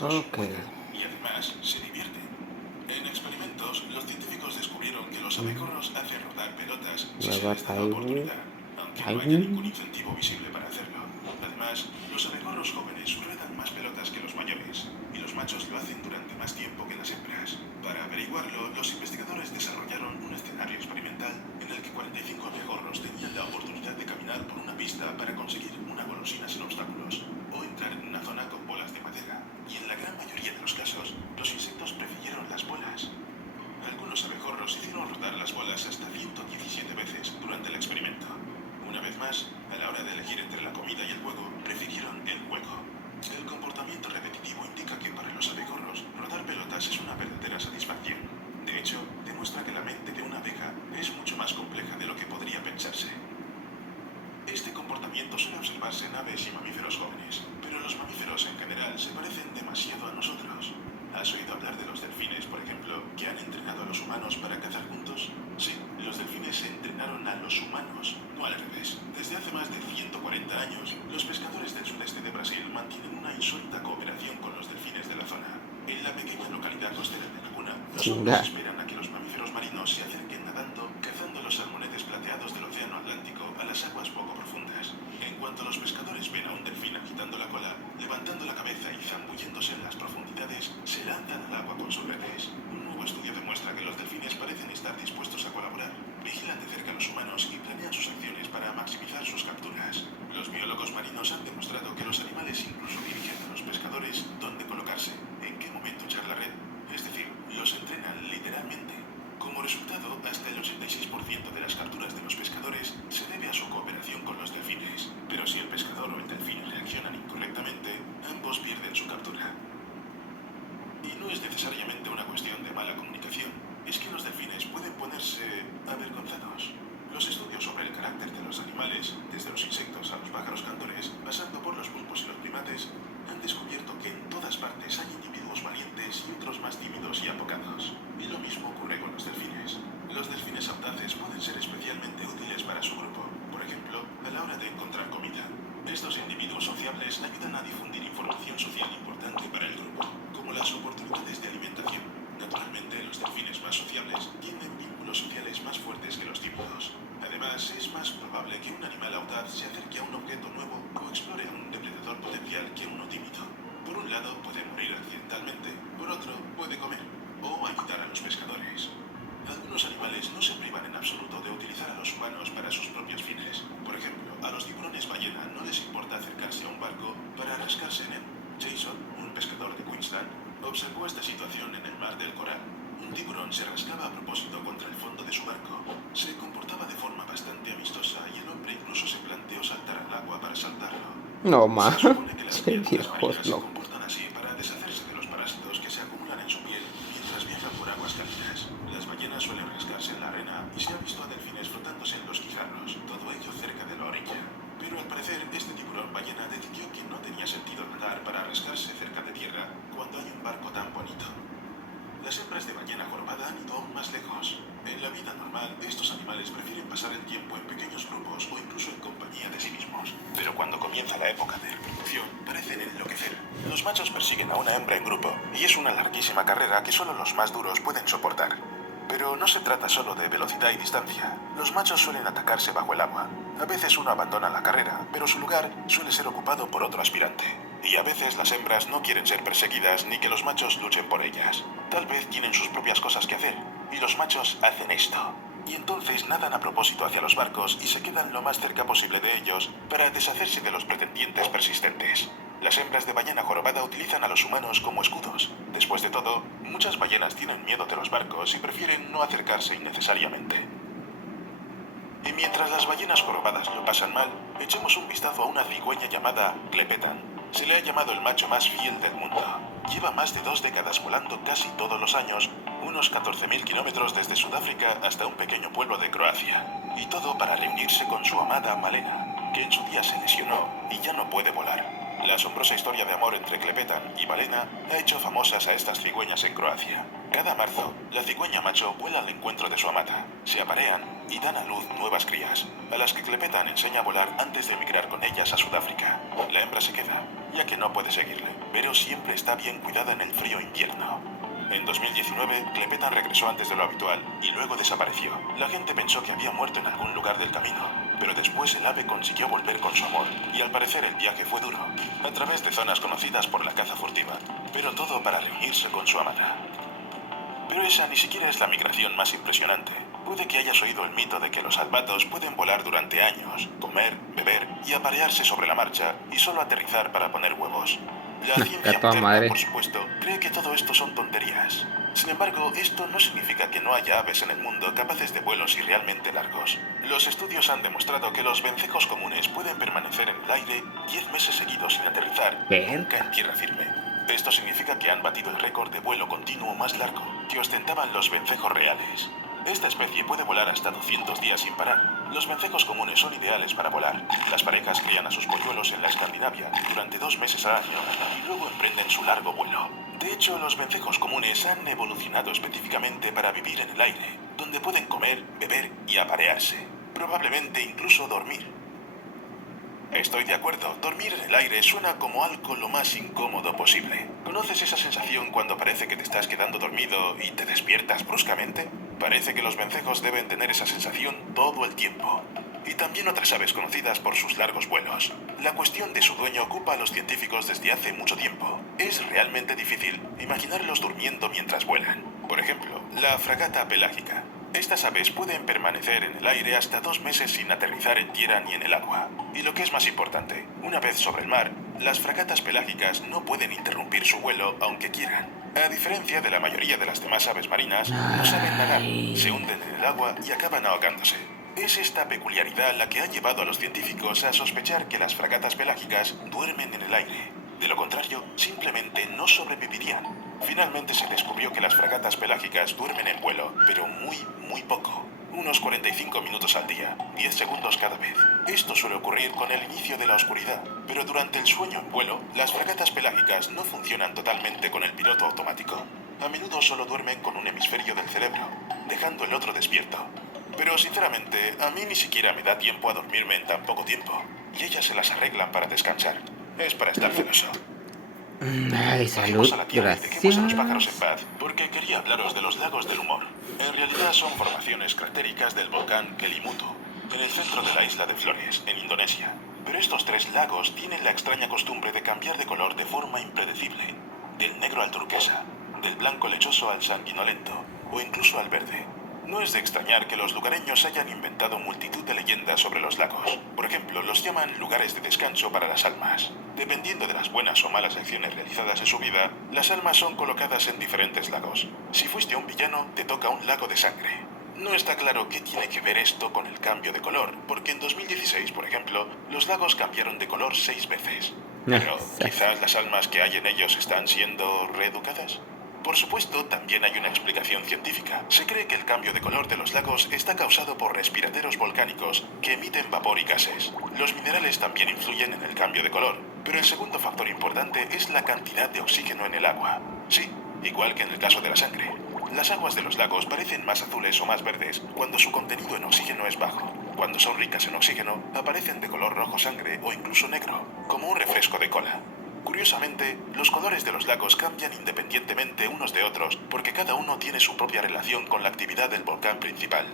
insectos Ok. vuelan y además se divierten. En experimentos, los científicos descubrieron que los abejorros hacen rodar pelotas si se Nueva les da la Taiwan. oportunidad, aunque no haya ningún Taiwan. incentivo visible para hacerlo. Además, los abejorros jóvenes ruedan más pelotas que los mayores, y los machos lo hacen durante más tiempo que las hembras. Para averiguarlo, los investigadores desarrollaron un escenario experimental en el que 45 abejorros tenían la oportunidad de caminar por una pista para conseguir una golosina sin obstáculos, o entrar en una zona con bolas de madera. Y en la gran mayoría de los casos, los insectos prefirieron las bolas. Algunos abejorros hicieron rodar las bolas hasta 117 veces durante el experimento. Una vez más, a la hora de elegir entre la comida y el juego, prefirieron el juego. El comportamiento repetitivo indica que para los abejorros, rodar pelotas es una verdadera satisfacción. De hecho, demuestra que la mente de una abeja es mucho más compleja de lo que podría pensarse. Este comportamiento suele observarse en aves y mamíferos jóvenes, pero los mamíferos en general se parecen demasiado a nosotros. ¿Has oído hablar de los delfines, por ejemplo, que han entrenado a los humanos para cazar juntos? Sí, los delfines entrenaron a los humanos, no al revés. Desde hace más de 140 años, los pescadores del sudeste de Brasil mantienen una insólita cooperación con los delfines de la zona. En la pequeña localidad costera de Laguna, los hombres Chinga. esperan a que los mamíferos marinos se acerquen nadando, cazando los salmonetes plateados del océano Atlántico a las aguas poco profundas. En cuanto los pescadores ven a un delfín agitando la cola, levantando la cabeza y zambulléndose en las profundidades, se lanzan al agua con sus redes. Un nuevo estudio demuestra que los delfines parecen estar dispuestos a colaborar, vigilan de cerca a los humanos y planean sus acciones para maximizar sus capturas. Los biólogos marinos han demostrado que los animales incluso dirigen a los pescadores dónde colocarse, en qué momento echar la red. Es decir, los entrenan literalmente. Como resultado, hasta el 86% de las capturas de los pescadores se debe a su cooperación con los delfines. Pero si el pescador o el delfín reaccionan incorrectamente, ambos pierden su captura. Y no es necesariamente una cuestión de mala comunicación, es que los delfines pueden ponerse avergonzados. Los estudios sobre el carácter de los animales, desde los insectos a los pájaros cantores, pasando por los pulpos y los primates, han descubierto que en todas partes hay individuos valientes y otros más tímidos y apocados. Y lo mismo ocurre con los delfines. Los delfines audaces pueden ser especialmente útiles para su grupo, por ejemplo, a la hora de encontrar comida. Estos individuos sociables ayudan a difundir información social importante para el grupo, como las oportunidades de alimentación. Naturalmente, los delfines más sociables tienen vínculos sociales más fuertes que los tímidos. Además, es más probable que un animal audaz se acerque a un objeto nuevo o explore a un depredador potencial que uno tímido. Por un lado, puede morir accidentalmente, por otro, puede comer o ayudar a los pescadores. Algunos animales no se privan en absoluto de utilizar a los humanos para sus propios fines. Por ejemplo, a los tiburones ballena no les importa acercarse a un barco para rascarse en él. Jason, un pescador de Queensland, observó esta situación en el mar del Coral. Un tiburón se rascaba a propósito contra el fondo de su barco. Se comportaba de forma bastante amistosa y el hombre incluso se planteó saltar al agua para saltarlo. No más. Se supone que las Ese criaturas viejo marinas se loco. comportan así para deshacerse de los parásitos que se acumulan en su piel mientras viajan por aguas cálidas. Las ballenas suelen rascarse en la arena y se ha visto a delfines frotándose en los guijarros, todo ello cerca de la orilla. Pero al parecer, este tiburón ballena decidió que no tenía sentido nadar para rascarse cerca de tierra cuando hay un barco tan bonito. Las hembras de ballena jorobada han ido aún más lejos. En la vida normal, estos animales prefieren pasar el tiempo en pequeños grupos o incluso en compañía de sí mismos. Pero cuando comienza la época de reproducción, parecen enloquecer. Los machos persiguen a una hembra en grupo, y es una larguísima carrera que solo los más duros pueden soportar. Pero no se trata solo de velocidad y distancia. Los machos suelen atacarse bajo el agua. A veces uno abandona la carrera, pero su lugar suele ser ocupado por otro aspirante. Y a veces las hembras no quieren ser perseguidas ni que los machos luchen por ellas. Tal vez tienen sus propias cosas que hacer, y los machos hacen esto. Y entonces nadan a propósito hacia los barcos y se quedan lo más cerca posible de ellos para deshacerse de los pretendientes persistentes. Las hembras de ballena jorobada utilizan a los humanos como escudos. Después de todo, muchas ballenas tienen miedo de los barcos y prefieren no acercarse innecesariamente. Y mientras las ballenas jorobadas lo pasan mal, echemos un vistazo a una cigüeña llamada Clepetan. Se le ha llamado el macho más fiel del mundo. Lleva más de 2 décadas volando casi todos los años, unos 14.000 kilómetros desde Sudáfrica hasta un pequeño pueblo de Croacia. Y todo para reunirse con su amada Malena, que en su día se lesionó y ya no puede volar. La asombrosa historia de amor entre Clepetan y Malena ha hecho famosas a estas cigüeñas en Croacia. Cada marzo, la cigüeña macho vuela al encuentro de su amada. Se aparean y dan a luz nuevas crías, a las que Clepetan enseña a volar antes de emigrar con ellas a Sudáfrica. La hembra se queda, ya que no puede seguirle, pero siempre está bien cuidada en el frío invierno. En 2019, Clepetan regresó antes de lo habitual y luego desapareció. La gente pensó que había muerto en algún lugar del camino, pero después el ave consiguió volver con su amor, y al parecer el viaje fue duro, a través de zonas conocidas por la caza furtiva, pero todo para reunirse con su amada. Pero esa ni siquiera es la migración más impresionante. Puede que hayas oído el mito de que los albatos pueden volar durante años, comer, beber y aparearse sobre la marcha y solo aterrizar para poner huevos. La ciencia A toda moderna, madre. por supuesto, cree que todo esto son tonterías. Sin embargo, esto no significa que no haya aves en el mundo capaces de vuelos y realmente largos. Los estudios han demostrado que los vencejos comunes pueden permanecer en el aire 10 meses seguidos sin aterrizar, nunca en Verga. tierra firme. Esto significa que han batido el récord de vuelo continuo más largo que ostentaban los vencejos reales. Esta especie puede volar hasta 200 días sin parar. Los vencejos comunes son ideales para volar. Las parejas crían a sus polluelos en la Escandinavia durante 2 meses al año y luego emprenden su largo vuelo. De hecho, los vencejos comunes han evolucionado específicamente para vivir en el aire, donde pueden comer, beber y aparearse. Probablemente incluso dormir. Estoy de acuerdo, dormir en el aire suena como algo lo más incómodo posible. ¿Conoces esa sensación cuando parece que te estás quedando dormido y te despiertas bruscamente? Parece que los vencejos deben tener esa sensación todo el tiempo. Y también otras aves conocidas por sus largos vuelos. La cuestión de su dueño ocupa a los científicos desde hace mucho tiempo. Es realmente difícil imaginarlos durmiendo mientras vuelan. Por ejemplo, la fragata pelágica. Estas aves pueden permanecer en el aire hasta 2 meses sin aterrizar en tierra ni en el agua. Y lo que es más importante, una vez sobre el mar, las fragatas pelágicas no pueden interrumpir su vuelo aunque quieran. A diferencia de la mayoría de las demás aves marinas, no saben nadar, se Ay. hunden en el agua y acaban ahogándose. Es esta peculiaridad la que ha llevado a los científicos a sospechar que las fragatas pelágicas duermen en el aire. De lo contrario, simplemente no sobrevivirían. Finalmente se descubrió que las fragatas pelágicas duermen en vuelo, pero muy poco. Unos 45 minutos al día, 10 segundos cada vez. Esto suele ocurrir con el inicio de la oscuridad, pero durante el sueño en vuelo, las fragatas pelágicas no funcionan totalmente con el piloto automático. A menudo solo duermen con un hemisferio del cerebro, dejando el otro despierto. Pero sinceramente, a mí ni siquiera me da tiempo a dormirme en tan poco tiempo, y ellas se las arreglan para descansar. Es para estar celoso. Ay, Bajemos salud. a la tierra y dejemos a los pájaros en Gracias. paz, porque quería hablaros de los lagos del humor. En realidad son formaciones cratéricas del volcán Kelimutu, en el centro de la isla de Flores, en Indonesia. Pero estos 3 lagos tienen la extraña costumbre de cambiar de color de forma impredecible, del negro al turquesa, del blanco lechoso al sanguinolento, o incluso al verde. No es de extrañar que los lugareños hayan inventado multitud de leyendas sobre los lagos. Por ejemplo, los llaman lugares de descanso para las almas. Dependiendo de las buenas o malas acciones realizadas en su vida, las almas son colocadas en diferentes lagos. Si fuiste un villano, te toca un lago de sangre. No está claro qué tiene que ver esto con el cambio de color, porque en 2016, por ejemplo, los lagos cambiaron de color 6 veces. Pero quizás las almas que hay en ellos están siendo reeducadas. Por supuesto, también hay una explicación científica. Se cree que el cambio de color de los lagos está causado por respiraderos volcánicos que emiten vapor y gases. Los minerales también influyen en el cambio de color, pero el segundo factor importante es la cantidad de oxígeno en el agua. Sí, igual que en el caso de la sangre. Las aguas de los lagos parecen más azules o más verdes cuando su contenido en oxígeno es bajo. Cuando son ricas en oxígeno, aparecen de color rojo sangre o incluso negro, como un refresco de cola. Curiosamente, los colores de los lagos cambian independientemente unos de otros porque cada uno tiene su propia relación con la actividad del volcán principal.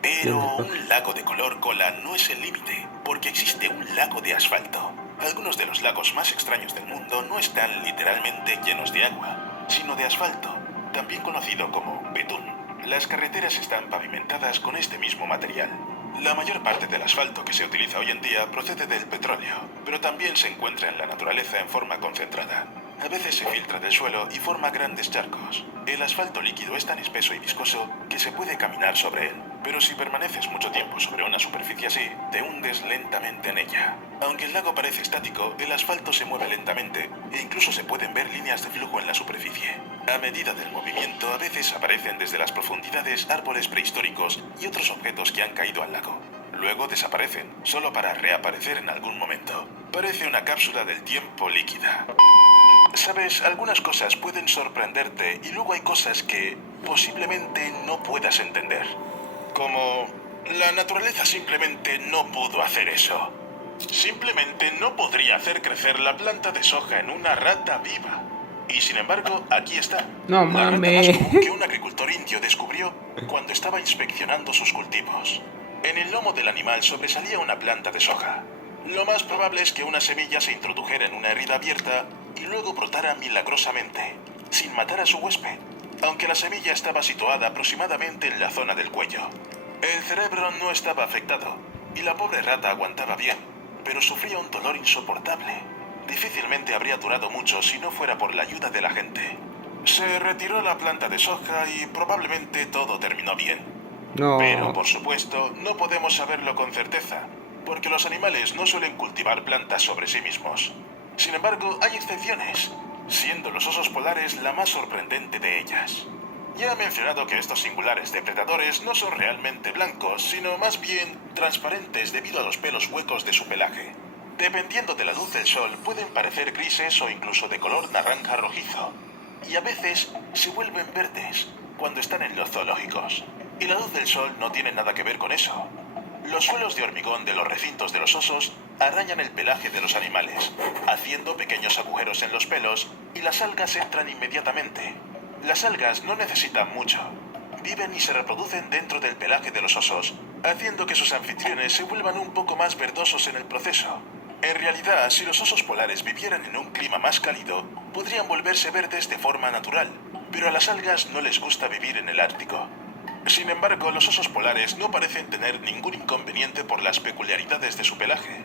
Pero un lago de color cola no es el límite, porque existe un lago de asfalto. Algunos de los lagos más extraños del mundo no están literalmente llenos de agua, sino de asfalto, también conocido como betún. Las carreteras están pavimentadas con este mismo material. La mayor parte del asfalto que se utiliza hoy en día procede del petróleo, pero también se encuentra en la naturaleza en forma concentrada. A veces se filtra del suelo y forma grandes charcos. El asfalto líquido es tan espeso y viscoso que se puede caminar sobre él, pero si permaneces mucho tiempo sobre una superficie así, te hundes lentamente en ella. Aunque el lago parece estático, el asfalto se mueve lentamente e incluso se pueden ver líneas de flujo en la superficie. A medida del movimiento, a veces aparecen desde las profundidades árboles prehistóricos y otros objetos que han caído al lago. Luego desaparecen, solo para reaparecer en algún momento. Parece una cápsula del tiempo líquida. Sabes, algunas cosas pueden sorprenderte y luego hay cosas que posiblemente no puedas entender. Como la naturaleza simplemente no pudo hacer eso. Simplemente no podría hacer crecer la planta de soja en una rata viva. Y sin embargo, aquí está. No La rata más común que mames. un agricultor indio descubrió cuando estaba inspeccionando sus cultivos. En el lomo del animal sobresalía una planta de soja. Lo más probable es que una semilla se introdujera en una herida abierta y luego brotara milagrosamente, sin matar a su huésped, aunque la semilla estaba situada aproximadamente en la zona del cuello. El cerebro no estaba afectado y la pobre rata aguantaba bien, pero sufría un dolor insoportable. Difícilmente habría durado mucho si no fuera por la ayuda de la gente. Se retiró la planta de soja y probablemente todo terminó bien. Pero, No. por supuesto, no podemos saberlo con certeza, porque los animales no suelen cultivar plantas sobre sí mismos. Sin embargo, hay excepciones, siendo los osos polares la más sorprendente de ellas. Ya he mencionado que estos singulares depredadores no son realmente blancos, sino más bien transparentes debido a los pelos huecos de su pelaje. Dependiendo de la luz del sol, pueden parecer grises o incluso de color naranja rojizo. Y a veces se vuelven verdes cuando están en los zoológicos. Y la luz del sol no tiene nada que ver con eso. Los suelos de hormigón de los recintos de los osos arañan el pelaje de los animales, haciendo pequeños agujeros en los pelos y las algas entran inmediatamente. Las algas no necesitan mucho. Viven y se reproducen dentro del pelaje de los osos, haciendo que sus anfitriones se vuelvan un poco más verdosos en el proceso. En realidad, si los osos polares vivieran en un clima más cálido, podrían volverse verdes de forma natural, pero a las algas no les gusta vivir en el Ártico. Sin embargo, los osos polares no parecen tener ningún inconveniente por las peculiaridades de su pelaje.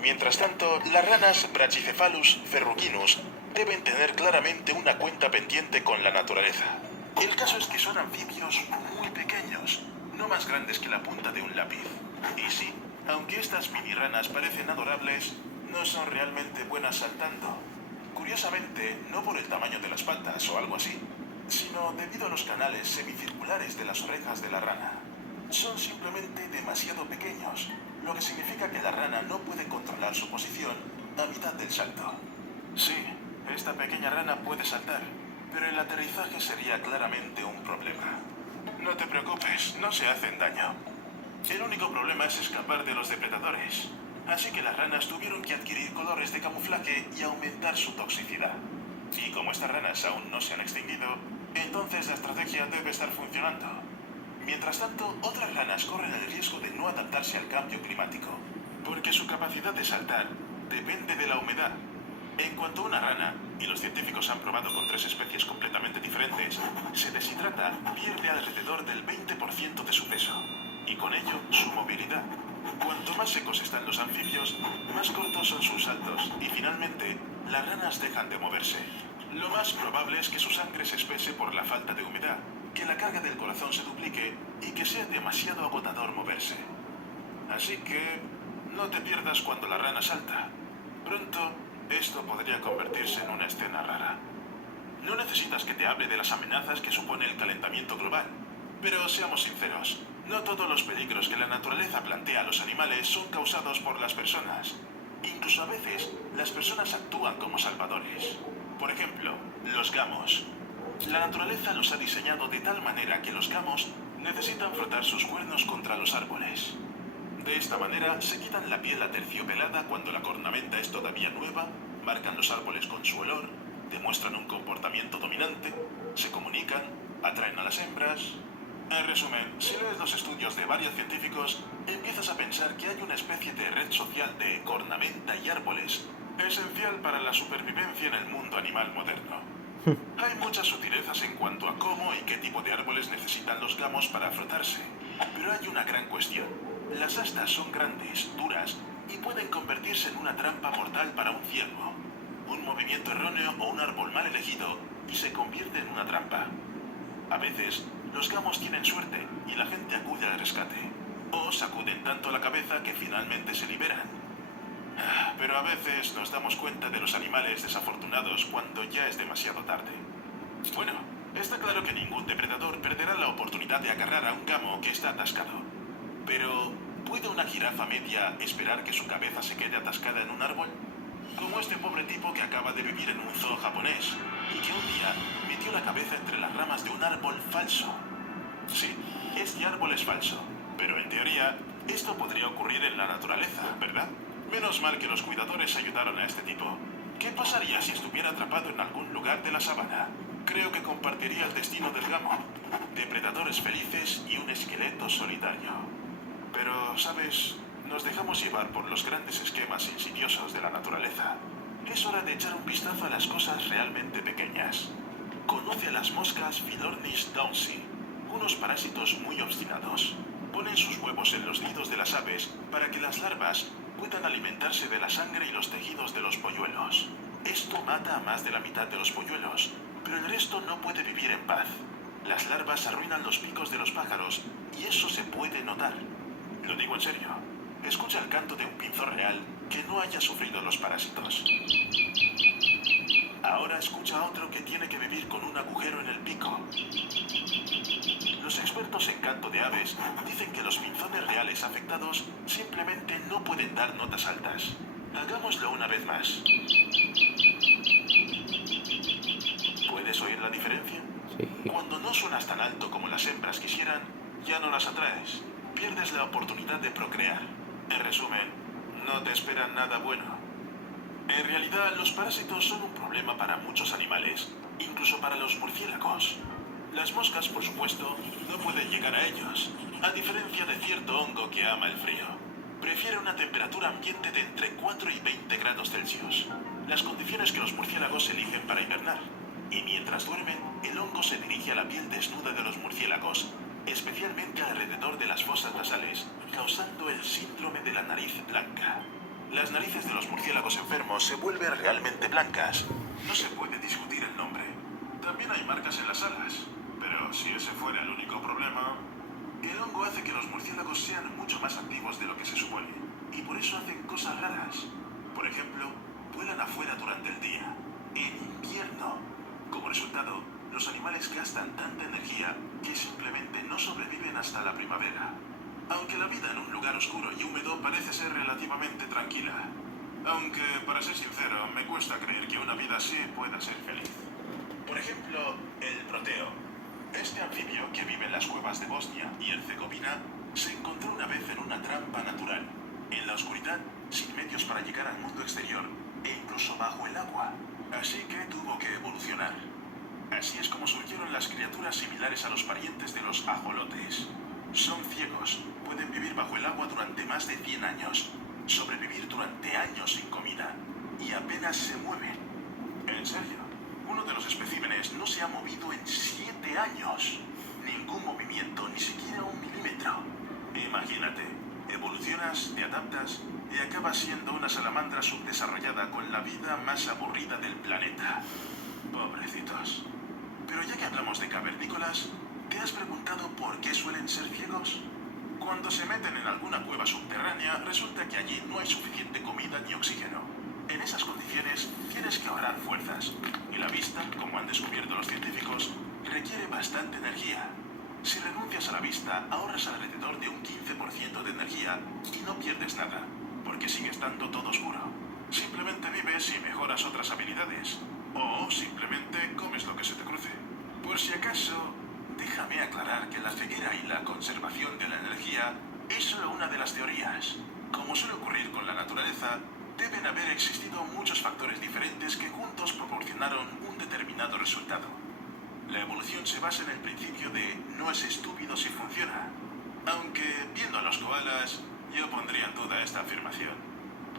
Mientras tanto, las ranas Brachycephalus ferruginus deben tener claramente una cuenta pendiente con la naturaleza. El caso es que son anfibios muy pequeños, no más grandes que la punta de un lápiz. Y sí, aunque estas mini ranas parecen adorables, no son realmente buenas saltando. Curiosamente, no por el tamaño de las patas o algo así, sino debido a los canales semicirculares de las orejas de la rana. Son simplemente demasiado pequeños, lo que significa que la rana no puede controlar su posición a mitad del salto. Sí, esta pequeña rana puede saltar, pero el aterrizaje sería claramente un problema. No te preocupes, no se hacen daño. El único problema es escapar de los depredadores. Así que las ranas tuvieron que adquirir colores de camuflaje y aumentar su toxicidad. Y como estas ranas aún no se han extinguido, entonces la estrategia debe estar funcionando. Mientras tanto, otras ranas corren el riesgo de no adaptarse al cambio climático, porque su capacidad de saltar depende de la humedad. En cuanto una rana, y los científicos han probado con 3 especies completamente diferentes, se deshidrata, pierde alrededor del 20% de su peso, y con ello su movilidad. Cuanto más secos están los anfibios, más cortos son sus saltos, y finalmente, las ranas dejan de moverse. Lo más probable es que su sangre se espese por la falta de humedad, que la carga del corazón se duplique y que sea demasiado agotador moverse. Así que no te pierdas cuando la rana salta. Pronto, esto podría convertirse en una escena rara. No necesitas que te hable de las amenazas que supone el calentamiento global. Pero seamos sinceros, no todos los peligros que la naturaleza plantea a los animales son causados por las personas. Incluso a veces, las personas actúan como salvadores. Por ejemplo, los gamos. La naturaleza los ha diseñado de tal manera que los gamos necesitan frotar sus cuernos contra los árboles. De esta manera se quitan la piel aterciopelada cuando la cornamenta es todavía nueva, marcan los árboles con su olor, demuestran un comportamiento dominante, se comunican, atraen a las hembras. En resumen, si lees los estudios de varios científicos, empiezas a pensar que hay una especie de red social de cornamenta y árboles, esencial para la supervivencia en el mundo animal moderno. Hay muchas sutilezas en cuanto a cómo y qué tipo de árboles necesitan los gamos para frotarse, pero hay una gran cuestión. Las astas son grandes, duras, y pueden convertirse en una trampa mortal para un ciervo. Un movimiento erróneo o un árbol mal elegido y se convierte en una trampa. A veces, los gamos tienen suerte y la gente acude al rescate, o sacuden tanto la cabeza que finalmente se liberan. Pero a veces nos damos cuenta de los animales desafortunados cuando ya es demasiado tarde. Bueno, está claro que ningún depredador perderá la oportunidad de agarrar a un gamo que está atascado. Pero, ¿puede una jirafa media esperar que su cabeza se quede atascada en un árbol? Como este pobre tipo que acaba de vivir en un zoo japonés y que un día metió la cabeza entre las ramas de un árbol falso. Sí, este árbol es falso, pero en teoría esto podría ocurrir en la naturaleza, ¿verdad? Menos mal que los cuidadores ayudaron a este tipo. ¿Qué pasaría si estuviera atrapado en algún lugar de la sabana? Creo que compartiría el destino del gamo. Depredadores felices y un esqueleto solitario. Pero, ¿sabes? Nos dejamos llevar por los grandes esquemas insidiosos de la naturaleza. Es hora de echar un vistazo a las cosas realmente pequeñas. Conoce a las moscas Philornis downsii, unos parásitos muy obstinados. Ponen sus huevos en los nidos de las aves para que las larvas puedan alimentarse de la sangre y los tejidos de los polluelos. Esto mata a más de la mitad de los polluelos, pero el resto no puede vivir en paz. Las larvas arruinan los picos de los pájaros y eso se puede notar. Lo digo en serio. Escucha el canto de un pinzón real que no haya sufrido los parásitos. Ahora escucha a otro que tiene que vivir con un agujero en el pico. Los expertos en canto de aves dicen que los pinzones reales afectados simplemente no pueden dar notas altas. Hagámoslo una vez más. ¿Puedes oír la diferencia? Sí. Cuando no suenas tan alto como las hembras quisieran, ya no las atraes. Pierdes la oportunidad de procrear. En resumen, no te esperan nada bueno. En realidad, los parásitos son un problema para muchos animales, incluso para los murciélagos. Las moscas, por supuesto, no pueden llegar a ellos, a diferencia de cierto hongo que ama el frío. Prefiere una temperatura ambiente de entre 4 y 20 grados Celsius, las condiciones que los murciélagos eligen para hibernar. Y mientras duermen, el hongo se dirige a la piel desnuda de los murciélagos, especialmente alrededor de las fosas nasales, causando el síndrome de la nariz blanca. Las narices de los murciélagos enfermos se vuelven realmente blancas. No se puede discutir el nombre. También hay marcas en las alas. Pero si ese fuera el único problema, el hongo hace que los murciélagos sean mucho más activos de lo que se supone. Y por eso hacen cosas raras. Por ejemplo, vuelan afuera durante el día, en invierno. Como resultado, los animales gastan tanta energía que simplemente no sobreviven hasta la primavera. Aunque la vida en un lugar oscuro y húmedo parece ser relativamente tranquila. Aunque, para ser sincero, me cuesta creer que una vida así pueda ser feliz. Por ejemplo, el proteo. Este anfibio que vive en las cuevas de Bosnia y Herzegovina se encontró una vez en una trampa natural, en la oscuridad, sin medios para llegar al mundo exterior, e incluso bajo el agua. Así que tuvo que evolucionar. Así es como surgieron las criaturas similares a los parientes de los ajolotes. Son ciegos, pueden vivir bajo el agua durante más de 100 años, sobrevivir durante años sin comida, y apenas se mueven. En serio, uno de los especímenes no se ha movido en 7 años. Ningún movimiento, ni siquiera 1 milímetro. Imagínate, evolucionas, te adaptas y acabas siendo una salamandra subdesarrollada con la vida más aburrida del planeta. Pobrecitos. Pero ya que hablamos de cavernícolas, ¿te has preguntado por qué suelen ser ciegos? Cuando se meten en alguna cueva subterránea, resulta que allí no hay suficiente comida ni oxígeno. En esas condiciones, tienes que ahorrar fuerzas. Y la vista, como han descubierto los científicos, requiere bastante energía. Si renuncias a la vista, ahorras alrededor de un 15% de energía y no pierdes nada, porque sigue estando todo oscuro. Simplemente vives y mejoras otras habilidades. O simplemente comes lo que se te cruce. Por si acaso, déjame aclarar que la ceguera y la conservación de la energía es solo una de las teorías. Como suele ocurrir con la naturaleza, deben haber existido muchos factores diferentes que juntos proporcionaron un determinado resultado. La evolución se basa en el principio de no es estúpido si funciona. Aunque, viendo a los koalas, yo pondría en duda esta afirmación.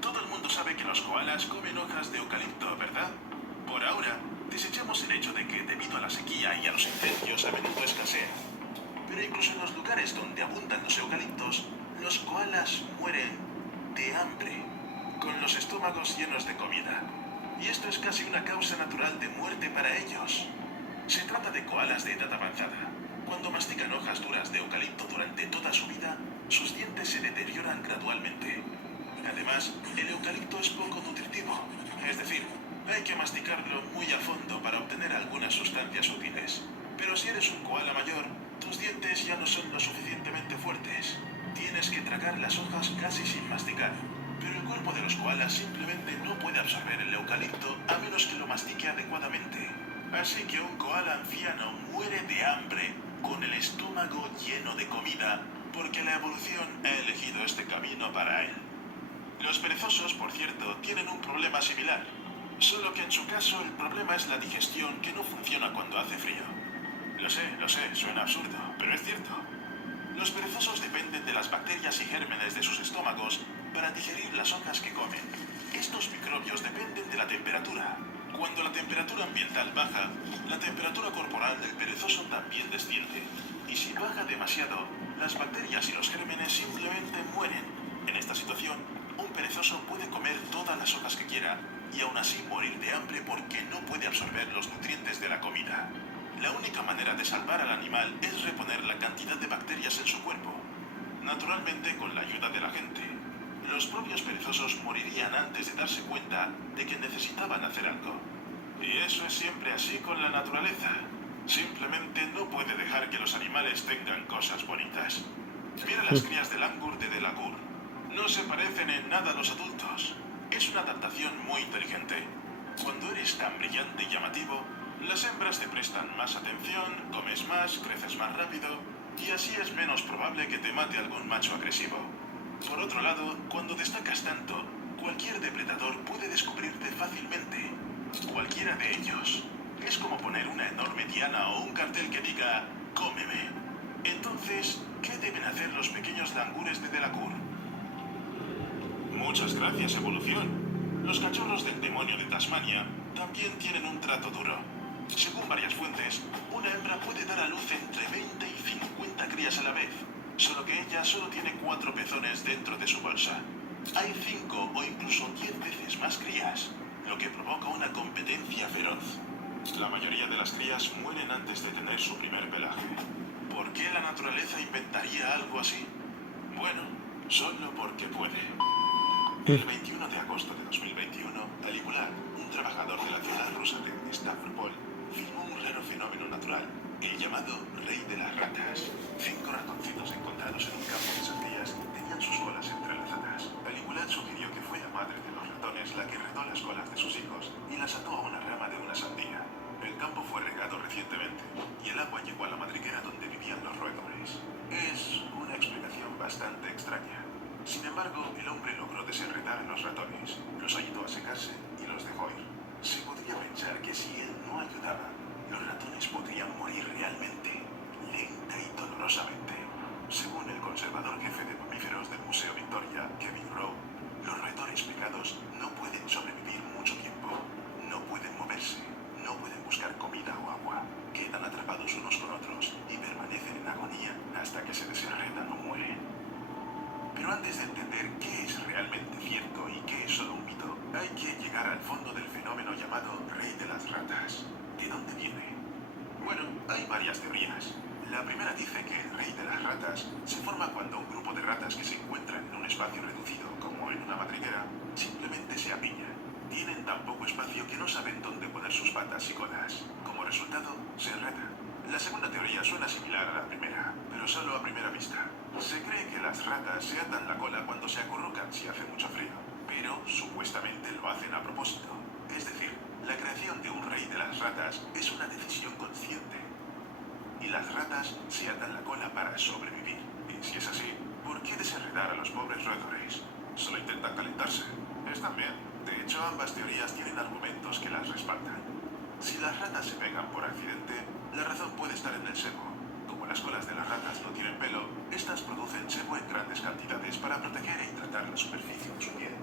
Todo el mundo sabe que los koalas comen hojas de eucalipto, ¿verdad? Por ahora, desechamos el hecho de que, debido a la sequía y a los incendios, a menudo escasea. Pero incluso en los lugares donde abundan los eucaliptos, los koalas mueren de hambre, con los estómagos llenos de comida. Y esto es casi una causa natural de muerte para ellos. Se trata de koalas de edad avanzada. Cuando mastican hojas duras de eucalipto durante toda su vida, sus dientes se deterioran gradualmente. Además, el eucalipto es poco nutritivo, es decir, hay que masticarlo muy a fondo para obtener algunas sustancias útiles. Pero si eres un koala mayor, tus dientes ya no son lo suficientemente fuertes. Tienes que tragar las hojas casi sin masticar. Pero el cuerpo de los koalas simplemente no puede absorber el eucalipto a menos que lo mastique adecuadamente. Así que un koala anciano muere de hambre con el estómago lleno de comida porque la evolución ha elegido este camino para él. Los perezosos, por cierto, tienen un problema similar, solo que en su caso el problema es la digestión que no funciona cuando hace frío. Lo sé, suena absurdo, pero es cierto. Los perezosos dependen de las bacterias y gérmenes de sus estómagos para digerir las hojas que comen. Estos microbios dependen de la temperatura. Cuando la temperatura ambiental baja, la temperatura corporal del perezoso también desciende. Y si baja demasiado, las bacterias y los gérmenes simplemente mueren. En esta situación, un perezoso puede comer todas las hojas que quiera y aún así morir de hambre porque no puede absorber los nutrientes de la comida. La única manera de salvar al animal es reponer la cantidad de bacterias en su cuerpo. Naturalmente, con la ayuda de la gente. Los propios perezosos morirían antes de darse cuenta de que necesitaban hacer algo. Y eso es siempre así con la naturaleza. Simplemente no puede dejar que los animales tengan cosas bonitas. Mira las crías de langur de Delacour. No se parecen en nada a los adultos. Es una adaptación muy inteligente. Cuando eres tan brillante y llamativo, las hembras te prestan más atención, comes más, creces más rápido, y así es menos probable que te mate algún macho agresivo. Por otro lado, cuando destacas tanto, cualquier depredador puede descubrirte fácilmente. Cualquiera de ellos. Es como poner una enorme diana o un cartel que diga «Cómeme». Entonces, ¿qué deben hacer los pequeños langures de Delacour? Muchas gracias, evolución. Los cachorros del demonio de Tasmania también tienen un trato duro. Según varias fuentes, una hembra puede dar a luz entre 20 y 50 crías a la vez, solo que ella solo tiene 4 pezones dentro de su bolsa. Hay 5 o incluso 10 veces más crías, lo que provoca una competencia feroz. La mayoría de las crías mueren antes de tener su primer pelaje. ¿Por qué la naturaleza inventaría algo así? Bueno, solo porque puede. El 21 de agosto de 2021, Ali Bulat, un trabajador de la ciudad rusa de Stavropol, filmó un raro fenómeno natural, el llamado Rey de las Ratas. 5 ratoncitos encontrados en un campo de sandías tenían sus colas entrelazadas. Ali Bulat sugirió que fue la madre de los ratones la que retó las colas de sus hijos y las ató a una rama de una sandía. El campo fue regado recientemente y el agua llegó a la madriguera donde vivían los roedores. Es una explicación bastante extraña. Sin embargo, el hombre logró desenredar a los ratones, los ayudó a secarse y los dejó ir. Se podría pensar que si él no ayudaba, los ratones podrían morir realmente, lenta y dolorosamente. Según el conservador jefe de mamíferos del Museo Victoria, Kevin Rowe, los roedores pecados no pueden sobrevivir mucho tiempo, no pueden moverse, no pueden buscar comida o agua, quedan atrapados unos con otros y permanecen en agonía hasta que se desenredan o mueren. Pero antes de entender qué es realmente cierto y qué es solo un mito, hay que llegar al fondo del fenómeno llamado Rey de las Ratas. ¿De dónde viene? Bueno, hay varias teorías. La primera dice que el Rey de las Ratas se forma cuando un grupo de ratas que se encuentran en un espacio reducido, como en una madriguera, simplemente se apiñan. Tienen tan poco espacio que no saben dónde poner sus patas y colas. Como resultado, se enredan. La segunda teoría suena similar a la primera, pero solo a primera vista. Se cree que las ratas se atan la cola cuando se acurrucan si hace mucho frío, pero supuestamente lo hacen a propósito. Es decir, la creación de un rey de las ratas es una decisión consciente. Y las ratas se atan la cola para sobrevivir. Y si es así, ¿por qué desenredar a los pobres roedores? Solo intentan calentarse. Están bien. De hecho, ambas teorías tienen argumentos que las respaldan. Si las ratas se pegan por accidente, la razón puede estar en el sebo. Como las colas de las ratas no tienen pelo, estas producen sebo en grandes cantidades para proteger e hidratar la superficie de su piel.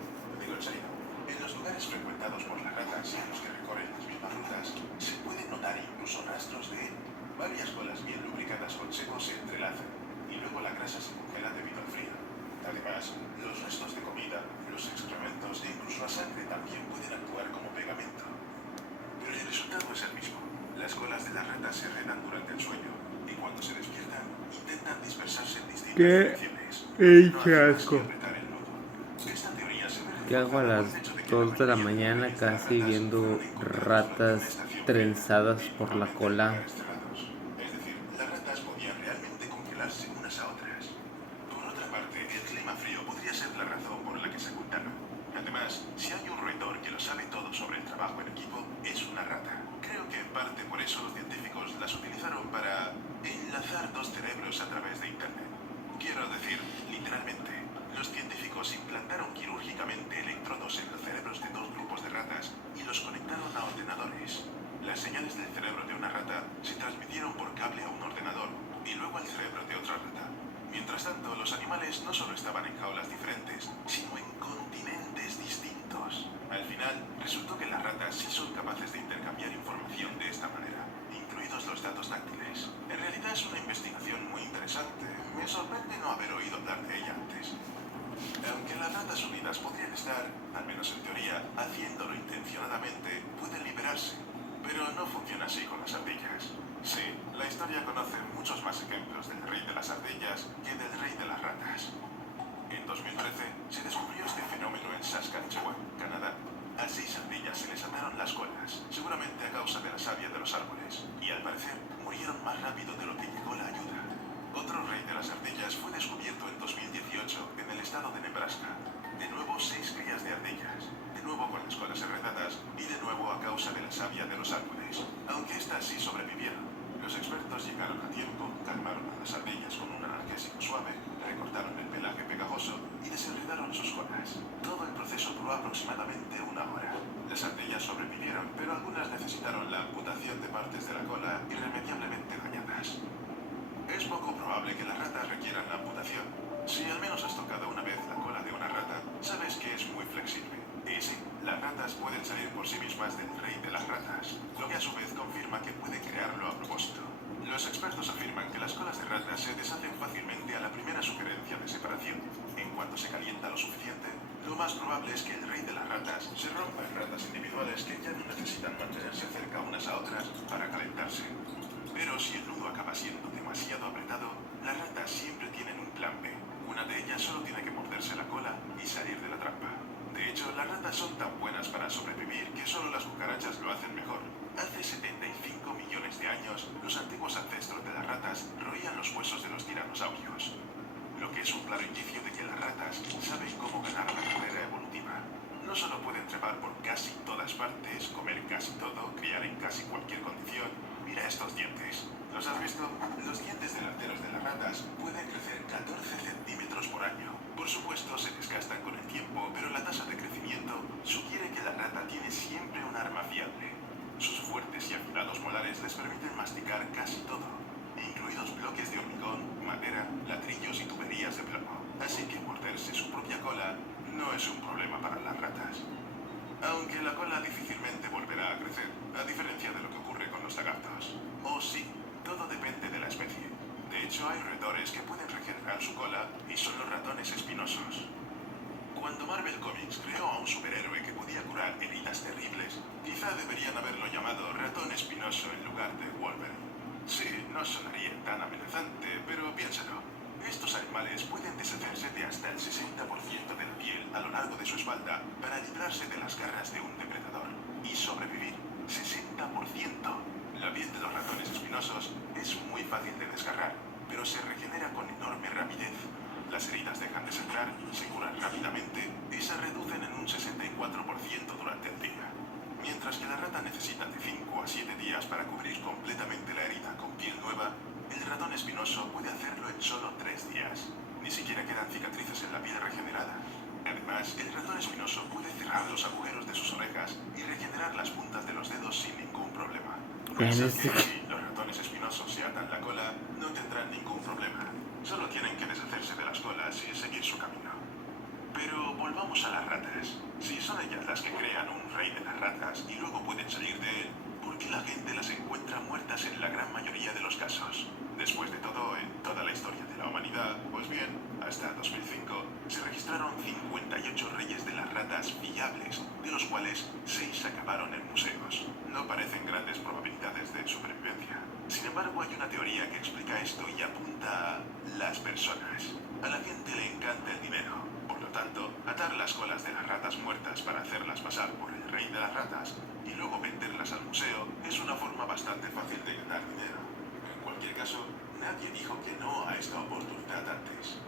Digo en serio, en los lugares frecuentados por las ratas y en los que recorren las mismas rutas, se pueden notar incluso rastros de varias colas bien lubricadas con sebo se entrelazan y luego la grasa se congela debido al frío. Además, los restos de comida, los excrementos e incluso la sangre también pueden actuar como pegamento. Pero el resultado es el mismo. Las colas de las ratas se enredan durante el sueño y cuando se despiertan intentan dispersarse en distintas direcciones. Qué asco. Esta teoría se ve ¿Qué hago a las 2 de la mañana casi viendo ratas trenzadas por la cola? Es decir, las ratas podían realmente congelarse unas a otras. Por otra parte, el clima frío podría ser la razón por la que se ocultaron. Además, si hay un roedor que lo sabe todo sobre el trabajo en equipo, es una rata. Creo que parte por eso los científicos las utilizaron para enlazar dos cerebros a través de Internet. Quiero decir, literalmente, los científicos implantaron quirúrgicamente electrodos en los cerebros de dos grupos de ratas y los conectaron a ordenadores. Las señales del cerebro de una rata se transmitieron por cable a un ordenador y luego al cerebro de otra rata. Mientras tanto, los animales no solo estaban en jaulas diferentes, sino en continentes distintos. Al final, resultó que las ratas sí son capaces de intercambiar información de esta manera, incluidos los datos táctiles. En realidad es una investigación muy interesante. Me sorprende no haber oído hablar de ella antes. Aunque las ratas unidas podrían estar, al menos en teoría, haciéndolo intencionadamente, pueden liberarse. Pero no funciona así con las ardillas. Sí, la historia conoce muchos más ejemplos del rey de las ardillas que del rey de las ratas. En 2013 se descubrió este fenómeno en Saskatchewan, Canadá. A 6 ardillas se les ataron las colas, seguramente a causa de la savia de los árboles, y al parecer murieron más rápido de lo que llegó la ayuda. Otro rey de las ardillas fue descubierto en 2018 en el estado de Nebraska. De nuevo 6 crías de ardillas, de nuevo con las colas enredadas y de nuevo a causa de la savia de los árboles. Aunque estas sí sobrevivieron, los expertos llegaron a tiempo, calmaron a las ardillas con un analgésico suave, recortaron el pelaje pegajoso y desenredaron sus colas. Todo el proceso duró aproximadamente una hora. Las ardillas sobrevivieron, pero algunas necesitaron la amputación de partes de la cola irremediablemente dañadas. Es poco probable que las ratas requieran la amputación. Si al menos has tocado una vez la cola de una rata, sabes que es muy flexible. Y sí, las ratas pueden salir por sí mismas del rey de las ratas, lo que a su vez confirma que puede crearlo a propósito. Los expertos afirman que las colas de ratas se deshacen fácilmente a la primera sugerencia de separación. En cuanto se calienta lo suficiente, lo más probable es que el rey de las ratas se rompa en ratas individuales que ya no necesitan mantenerse cerca unas a otras para calentarse. Pero si el nudo acaba siendo demasiado apretado, las ratas siempre tienen un plan B. Una de ellas solo tiene que morderse la cola y salir de la trampa. De hecho, las ratas son tan buenas para sobrevivir que solo las cucarachas lo hacen mejor. Hace 75 millones de años, los antiguos ancestros de las ratas roían los huesos de los tiranosaurios, lo que es un claro indicio de que las ratas saben cómo ganar la carrera evolutiva. No solo pueden trepar por casi todas partes, comer casi todo, criar en casi cualquier condición. Mira estos dientes. ¿Los has visto? Los dientes delanteros de las ratas pueden crecer 14 centímetros por año. Por supuesto, se desgastan con el tiempo, pero la tasa de crecimiento sugiere que la rata tiene siempre un arma fiable. Sus fuertes y afilados molares les permiten masticar casi todo, incluidos bloques de hormigón, madera, ladrillos y tuberías de plomo. Así que morderse su propia cola no es un problema para las ratas. Aunque la cola difícilmente volverá a crecer, a diferencia de lo que ocurre con los lagartos. Oh sí, todo depende de la especie. De hecho, hay roedores que pueden regenerar su cola y son los ratones espinosos. Cuando Marvel Comics creó a un superhéroe que podía curar heridas terribles, quizá deberían haberlo llamado Ratón Espinoso en lugar de Wolverine. Sí, no sonaría tan amenazante, pero piénsalo. Estos animales pueden deshacerse de hasta el 60% de la piel a lo largo de su espalda para librarse de las garras de un depredador y sobrevivir. ¡60%! La piel de los ratones espinosos es muy fácil de desgarrar, pero se regenera con enorme rapidez. Las heridas dejan de sangrar, se curan rápidamente y se reducen en un 64% durante el día. Mientras que la rata necesita de 5 a 7 días para cubrir completamente la herida con piel nueva, el ratón espinoso puede hacerlo en solo 3 días. Ni siquiera quedan cicatrices en la piel regenerada. Además, el ratón espinoso puede cerrar los agujeros de sus orejas y regenerar las puntas de los dedos sin ningún problema. Así que si los ratones espinosos se atan la cola, no tendrán ningún problema. Solo tienen que deshacerse de las colas y seguir su camino. Pero volvamos a las ratas. Si son ellas las que crean un rey de las ratas y luego pueden salir de él, ¿por qué la gente las encuentra muertas en la gran mayoría de los casos? Después de todo, en toda la historia de la humanidad, pues bien, hasta 2005, se registraron 58 reyes de las ratas fiables, de los cuales 6 acabaron en museos. No parecen grandes probabilidades de supervivencia. Sin embargo, hay una teoría que explica esto y apunta a las personas. A la gente le encanta el dinero. Por lo tanto, atar las colas de las ratas muertas para hacerlas pasar por el rey de las ratas y luego venderlas al museo es una forma bastante fácil de ganar dinero. En cualquier caso, nadie dijo que no a esta oportunidad antes.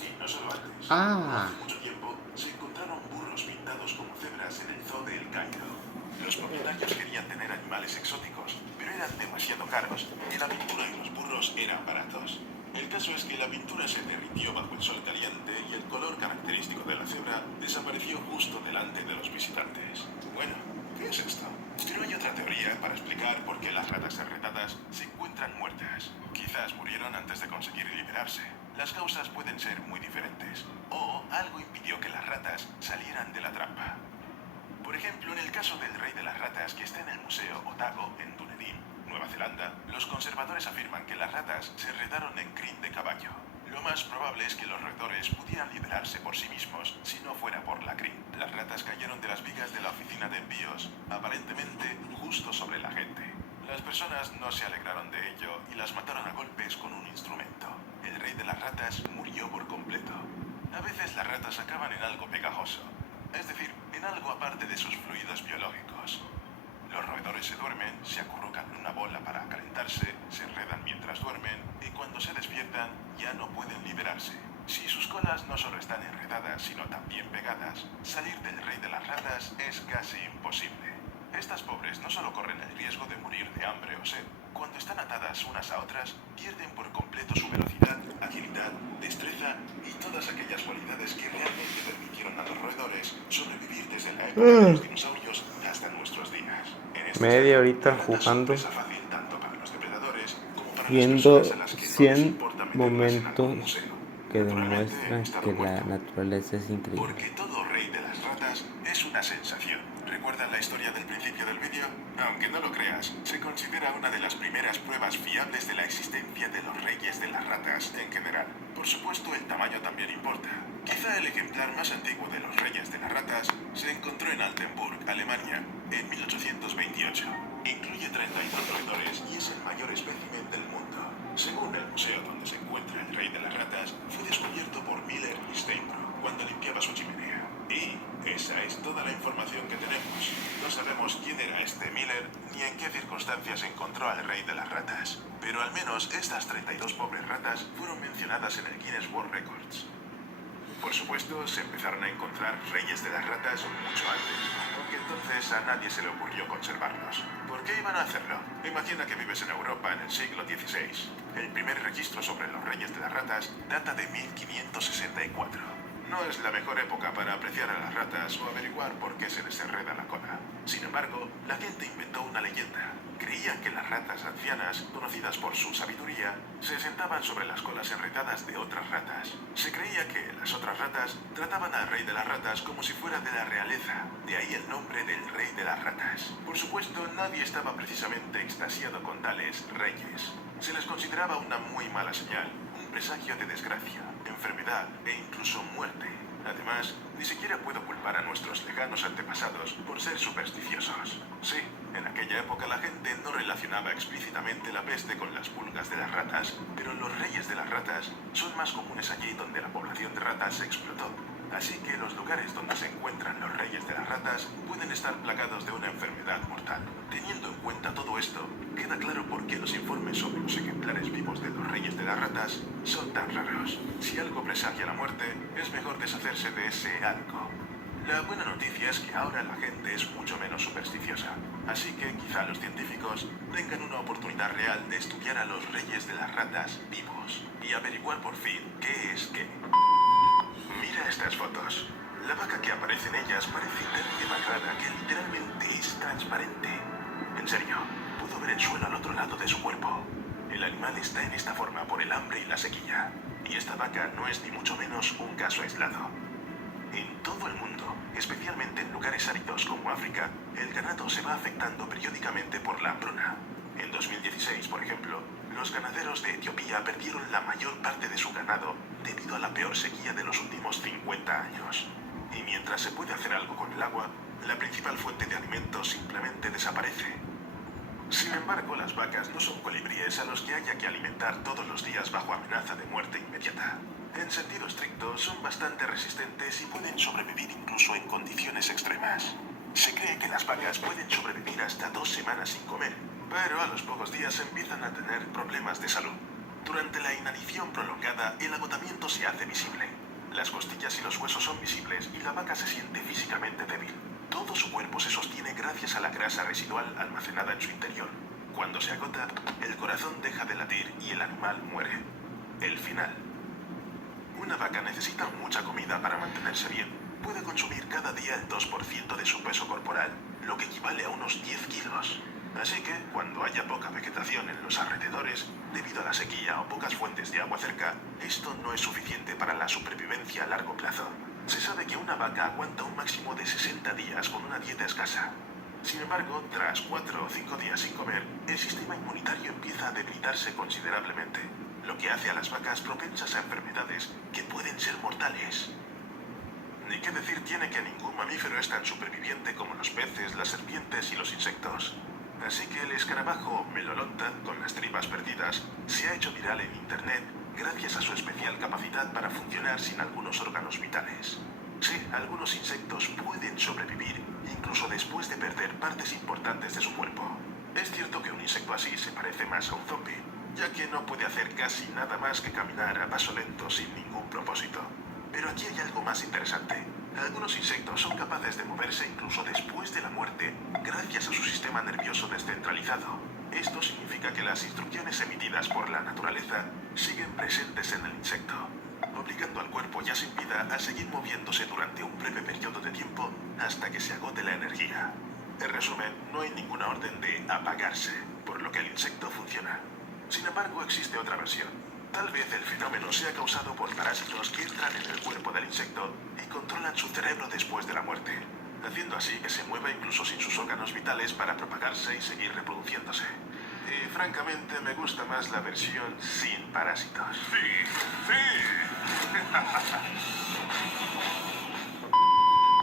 Y no solo antes. No hace mucho tiempo se encontraron burros pintados como cebras en el zoo de El Cairo. Los propietarios querían tener animales animales exóticos, pero eran demasiado caros y la pintura y los burros eran baratos. El caso es que la pintura se derritió bajo el sol caliente y el color característico de la cebra desapareció justo delante de los visitantes. Bueno, ¿qué es esto? Pero hay otra teoría para explicar por qué las ratas enredadas se encuentran muertas. Quizás murieron antes de conseguir liberarse. Las causas pueden ser muy diferentes. O algo impidió que las ratas salieran de la trampa. Por ejemplo, en el caso del rey de las ratas que está en el Museo Otago, en Dunedin, Nueva Zelanda, los conservadores afirman que las ratas se enredaron en crin de caballo. Lo más probable es que los roedores pudieran liberarse por sí mismos si no fuera por la crin. Las ratas cayeron de las vigas de la oficina de envíos, aparentemente justo sobre la gente. Las personas no se alegraron de ello y las mataron a golpes con un instrumento. El rey de las ratas murió por completo. A veces las ratas acaban en algo pegajoso, es decir, en algo aparte de sus fluidos biológicos. Los roedores se duermen, se acurrucan en una bola para calentarse, se enredan mientras duermen y cuando se despiertan ya no pueden liberarse. Si sus colas no solo están enredadas sino también pegadas, salir del rey de las ratas es casi imposible. Estas pobres no solo corren el riesgo de morir de hambre o sed, cuando están atadas unas a otras, pierden por completo su velocidad, agilidad, destreza y todas aquellas cualidades que realmente permitieron a los roedores sobrevivir desde la época de los dinosaurios hasta nuestros días. En este Media sentido, horita las ratas son jugando, presa fácil tanto para los depredadores como para las viendo personas a las que no les 100 importa meterlas en algún momentos museo. que Naturalmente, en demuestran estado que la muerto. naturaleza es increíble. Porque todo rey de las ratas es una sensación. ¿Recuerdan la historia del principio del vídeo? Aunque no lo creas, se considera una de las primeras pruebas fiables de la existencia de los reyes de las ratas en general. Por supuesto, el tamaño también importa. Quizá el ejemplar más antiguo de los reyes de las ratas se encontró en Altenburg, Alemania, en 1828. Incluye 32 roedores y es el mayor espécimen del mundo. Según el museo donde se encuentra el rey de las ratas, fue descubierto por Miller y Steinbrook cuando limpiaba su chimenea. Y esa es toda la información que tenemos. No sabemos quién era este Miller ni en qué circunstancias encontró al rey de las ratas. Pero al menos estas 32 pobres ratas fueron mencionadas en el Guinness World Records. Por supuesto, se empezaron a encontrar reyes de las ratas mucho antes, aunque entonces a nadie se le ocurrió conservarlos. ¿Por qué iban a hacerlo? Imagina que vives en Europa en el siglo XVI. El primer registro sobre los reyes de las ratas data de 1564. No es la mejor época para apreciar a las ratas o averiguar por qué se les enreda la cola. Sin embargo, la gente inventó una leyenda. Creían que las ratas ancianas, conocidas por su sabiduría, se sentaban sobre las colas enredadas de otras ratas. Se creía que las otras ratas trataban al rey de las ratas como si fuera de la realeza, de ahí el nombre del rey de las ratas. Por supuesto, nadie estaba precisamente extasiado con tales reyes. Se les consideraba una muy mala señal, un presagio de desgracia, enfermedad e incluso muerte. Además, ni siquiera puedo culpar a nuestros lejanos antepasados por ser supersticiosos. Sí, en aquella época la gente no relacionaba explícitamente la peste con las pulgas de las ratas, pero los reyes de las ratas son más comunes allí donde la población de ratas explotó. Así que los lugares donde se encuentran los reyes de las ratas pueden estar plagados de una enfermedad mortal. Teniendo en cuenta todo esto, queda claro por qué los informes sobre los ejemplares vivos de los reyes de las ratas son tan raros. Si algo presagia la muerte, es mejor deshacerse de ese algo. La buena noticia es que ahora la gente es mucho menos supersticiosa, así que quizá los científicos tengan una oportunidad real de estudiar a los reyes de las ratas vivos y averiguar por fin qué es qué. Mira estas fotos. La vaca que aparece en ellas parece tan demacrada que literalmente es transparente. En serio, puedo ver el suelo al otro lado de su cuerpo. El animal está en esta forma por el hambre y la sequía. Y esta vaca no es ni mucho menos un caso aislado. En todo el mundo, especialmente en lugares áridos como África, el ganado se va afectando periódicamente por la hambruna. En 2016, por ejemplo, los ganaderos de Etiopía perdieron la mayor parte de su ganado debido a la peor sequía de los últimos 50 años. Y mientras se puede hacer algo con el agua, la principal fuente de alimentos simplemente desaparece. Sin embargo, las vacas no son colibríes a los que haya que alimentar todos los días bajo amenaza de muerte inmediata. En sentido estricto, son bastante resistentes y pueden sobrevivir incluso en condiciones extremas. Se cree que las vacas pueden sobrevivir hasta 2 semanas sin comer, pero a los pocos días empiezan a tener problemas de salud. Durante la inanición prolongada, el agotamiento se hace visible. Las costillas y los huesos son visibles y la vaca se siente físicamente débil. Todo su cuerpo se sostiene gracias gracias a la grasa residual almacenada en su interior. Cuando se agota, el corazón deja de latir y el animal muere. El final. Una vaca necesita mucha comida para mantenerse bien. Puede consumir cada día el 2% de su peso corporal, lo que equivale a unos 10 kilos. Así que, cuando haya poca vegetación en los alrededores, debido a la sequía o pocas fuentes de agua cerca, esto no es suficiente para la supervivencia a largo plazo. Se sabe que una vaca aguanta un máximo de 60 días con una dieta escasa. Sin embargo, tras 4 o 5 días sin comer, el sistema inmunitario empieza a debilitarse considerablemente, lo que hace a las vacas propensas a enfermedades que pueden ser mortales. Ni qué decir tiene que ningún mamífero es tan superviviente como los peces, las serpientes y los insectos. Así que el escarabajo melolonta, con las tripas perdidas, se ha hecho viral en internet gracias a su especial capacidad para funcionar sin algunos órganos vitales. Sí, algunos insectos pueden sobrevivir, incluso después de perder partes importantes de su cuerpo. Es cierto que un insecto así se parece más a un zombie, ya que no puede hacer casi nada más que caminar a paso lento sin ningún propósito. Pero aquí hay algo más interesante. Algunos insectos son capaces de moverse incluso después de la muerte gracias a su sistema nervioso descentralizado. Esto significa que las instrucciones emitidas por la naturaleza siguen presentes en el insecto, obligando al cuerpo ya sin vida a seguir moviéndose durante un breve periodo de tiempo hasta que se agote la energía. En resumen, no hay ninguna orden de apagarse, por lo que el insecto funciona. Sin embargo, existe otra versión. Tal vez el fenómeno sea causado por parásitos que entran en el cuerpo del insecto y controlan su cerebro después de la muerte, haciendo así que se mueva incluso sin sus órganos vitales para propagarse y seguir reproduciéndose. Y francamente me gusta más la versión sin parásitos. Sí.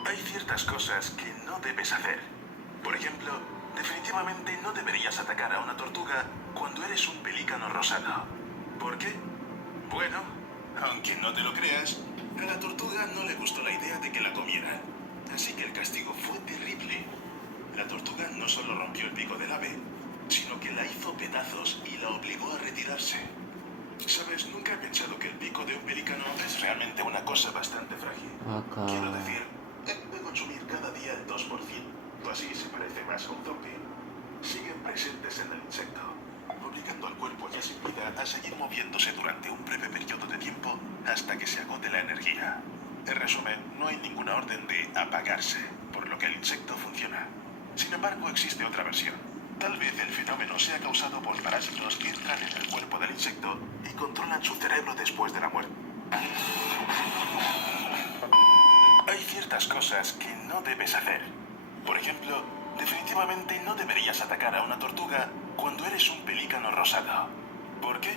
Hay ciertas cosas que no debes hacer. Por ejemplo, definitivamente no deberías atacar a una tortuga cuando eres un pelícano rosado. ¿Por qué? Bueno, aunque no te lo creas, a la tortuga no le gustó la idea de que la comieran. Así que el castigo fue terrible. La tortuga no solo rompió el pico del ave, sino que la hizo pedazos y la obligó a retirarse. ¿Sabes? Nunca he pensado que el pico de un pelícano es realmente una cosa bastante frágil. Quiero decir, puede consumir cada día el 2%. Así se parece más a un zombie. Siguen presentes en el insecto, obligando al cuerpo ya sin vida a seguir moviéndose durante un breve periodo de tiempo hasta que se agote la energía. En resumen, no hay ninguna orden de apagarse, por lo que el insecto funciona. Sin embargo, existe otra versión. Tal vez el fenómeno sea causado por parásitos que entran en el cuerpo del insecto y controlan su cerebro después de la muerte. Hay ciertas cosas que no debes hacer. Por ejemplo, definitivamente no deberías atacar a una tortuga cuando eres un pelícano rosado. ¿Por qué?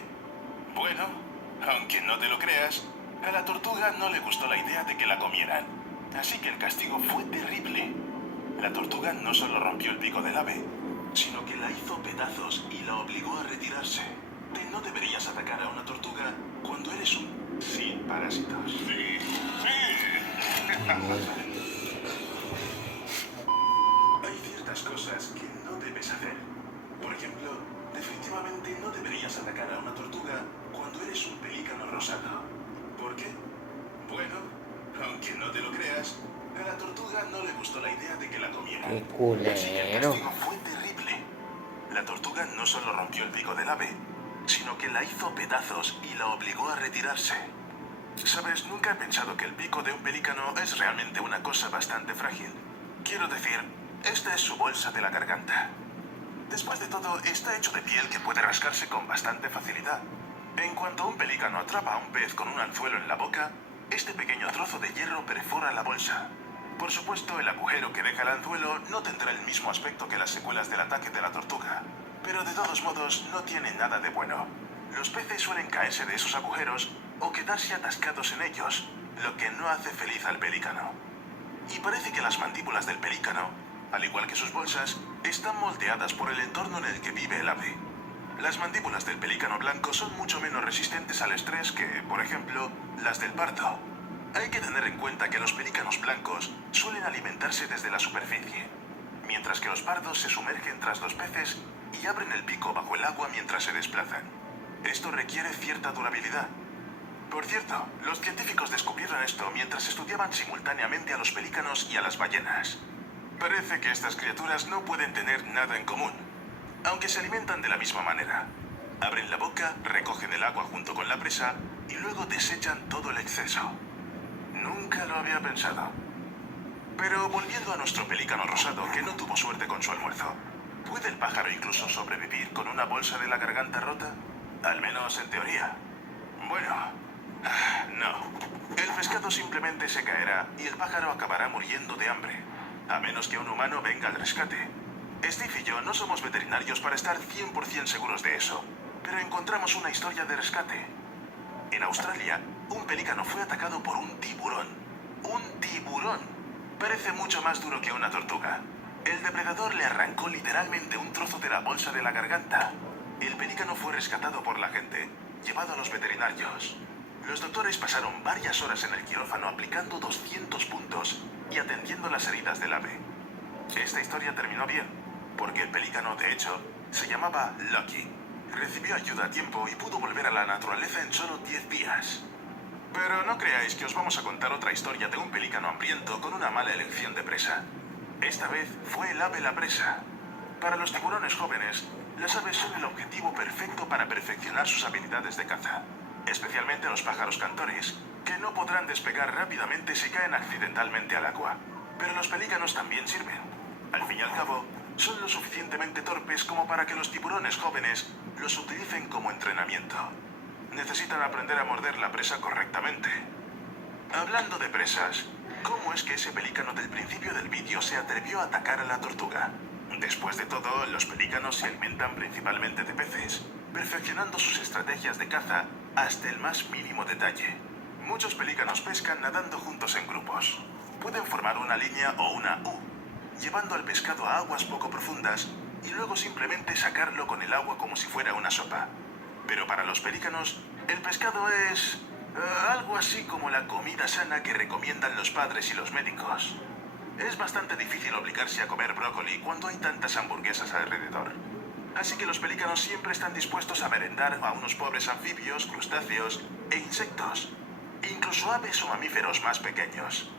Bueno, aunque no te lo creas, a la tortuga no le gustó la idea de que la comieran. Así que el castigo fue terrible. La tortuga no solo rompió el pico del ave, sino que la hizo pedazos y la obligó a retirarse. No deberías atacar a una tortuga cuando eres un sin parásitos. Sí. Hay ciertas cosas que no debes hacer. Por ejemplo, definitivamente no deberías atacar a una tortuga cuando eres un pelícano rosado. ¿Por qué? Bueno, aunque no te lo creas, a la tortuga no le gustó la idea de que la comieran. Qué Así que el culero. castigo fue terrible. La tortuga no solo rompió el pico del ave, sino que la hizo pedazos y la obligó a retirarse. ¿Sabes? Nunca he pensado que el pico de un pelícano es realmente una cosa bastante frágil. Quiero decir, esta es su bolsa de la garganta. Después de todo, está hecho de piel que puede rascarse con bastante facilidad. En cuanto un pelícano atrapa a un pez con un anzuelo en la boca, este pequeño trozo de hierro perfora la bolsa. Por supuesto, el agujero que deja el anzuelo no tendrá el mismo aspecto que las secuelas del ataque de la tortuga, pero de todos modos no tiene nada de bueno. Los peces suelen caerse de esos agujeros o quedarse atascados en ellos, lo que no hace feliz al pelícano. Y parece que las mandíbulas del pelícano, al igual que sus bolsas, están moldeadas por el entorno en el que vive el ave. Las mandíbulas del pelícano blanco son mucho menos resistentes al estrés que, por ejemplo, las del pardo. Hay que tener en cuenta que los pelícanos blancos suelen alimentarse desde la superficie, mientras que los pardos se sumergen tras los peces y abren el pico bajo el agua mientras se desplazan. Esto requiere cierta durabilidad. Por cierto, los científicos descubrieron esto mientras estudiaban simultáneamente a los pelícanos y a las ballenas. Parece que estas criaturas no pueden tener nada en común, aunque se alimentan de la misma manera. Abren la boca, recogen el agua junto con la presa y luego desechan todo el exceso. Nunca lo había pensado. Pero volviendo a nuestro pelícano rosado que no tuvo suerte con su almuerzo, ¿puede el pájaro incluso sobrevivir con una bolsa de la garganta rota? Al menos en teoría. Bueno, no. El pescado simplemente se caerá y el pájaro acabará muriendo de hambre, a menos que un humano venga al rescate. Steve y yo no somos veterinarios para estar 100% seguros de eso, pero encontramos una historia de rescate. En Australia, un pelícano fue atacado por un tiburón. ¡Un tiburón! Parece mucho más duro que una tortuga. El depredador le arrancó literalmente un trozo de la bolsa de la garganta. El pelícano fue rescatado por la gente, llevado a los veterinarios. Los doctores pasaron varias horas en el quirófano aplicando 200 puntos y atendiendo las heridas del ave. Esta historia terminó bien, porque el pelícano, de hecho, se llamaba Lucky. Recibió ayuda a tiempo y pudo volver a la naturaleza en solo 10 días. Pero no creáis que os vamos a contar otra historia de un pelícano hambriento con una mala elección de presa. Esta vez fue el ave la presa. Para los tiburones jóvenes, las aves son el objetivo perfecto para perfeccionar sus habilidades de caza. Especialmente los pájaros cantores, que no podrán despegar rápidamente si caen accidentalmente al agua. Pero los pelícanos también sirven. Al fin y al cabo, son lo suficientemente torpes como para que los tiburones jóvenes los utilicen como entrenamiento. Necesitan aprender a morder la presa correctamente. Hablando de presas, ¿cómo es que ese pelícano del principio del vídeo se atrevió a atacar a la tortuga? Después de todo, los pelícanos se alimentan principalmente de peces, perfeccionando sus estrategias de caza hasta el más mínimo detalle. Muchos pelícanos pescan nadando juntos en grupos. Pueden formar una línea o una U, llevando al pescado a aguas poco profundas y luego simplemente sacarlo con el agua como si fuera una sopa. Pero para los pelícanos, el pescado es algo así como la comida sana que recomiendan los padres y los médicos. Es bastante difícil obligarse a comer brócoli cuando hay tantas hamburguesas alrededor. Así que los pelícanos siempre están dispuestos a merendar a unos pobres anfibios, crustáceos e insectos. Incluso aves o mamíferos más pequeños.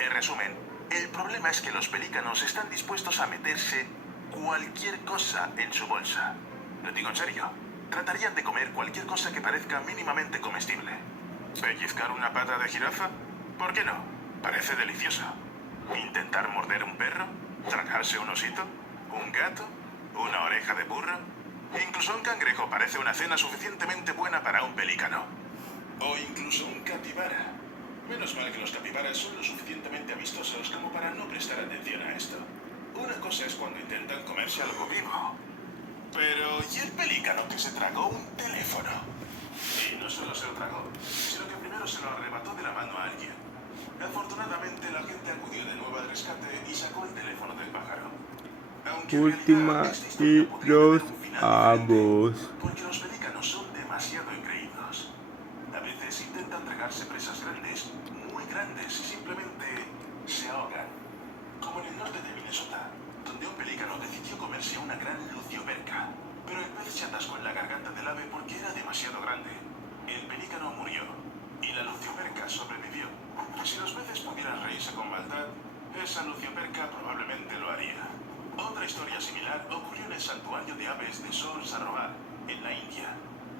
En resumen, el problema es que los pelícanos están dispuestos a meterse cualquier cosa en su bolsa. Lo digo en serio. Tratarían de comer cualquier cosa que parezca mínimamente comestible. ¿Pellizcar una pata de jirafa? ¿Por qué no? Parece delicioso. ¿Intentar morder un perro? ¿Tragarse un osito? ¿Un gato? ¿Una oreja de burro? Incluso un cangrejo parece una cena suficientemente buena para un pelícano. O incluso un capibara. Menos mal que los capibaras son lo suficientemente amistosos como para no prestar atención a esto. Una cosa es cuando intentan comerse algo vivo. Pero, ¿y el pelícano que se tragó un teléfono? Y no solo se lo tragó, sino que primero se lo arrebató de la mano a alguien. Afortunadamente, la gente acudió de nuevo al rescate y sacó el teléfono del pájaro. Aunque Última en realidad, esta y historia podría los tener un final amos. diferente, porque los pelícanos son demasiado engreídos. A veces intentan tragarse presas grandes, muy grandes, y simplemente se ahogan. Como en el norte de Minnesota, donde un pelícano decidió comerse a una gran lucioperca, pero el pez se atascó en la garganta del ave porque era demasiado grande. El pelícano murió y la lucioperca sobrevivió. Si los peces pudieran reírse con maldad, esa lucioperca probablemente lo haría. Otra historia similar ocurrió en el santuario de aves de Sor Sarovar, en la India.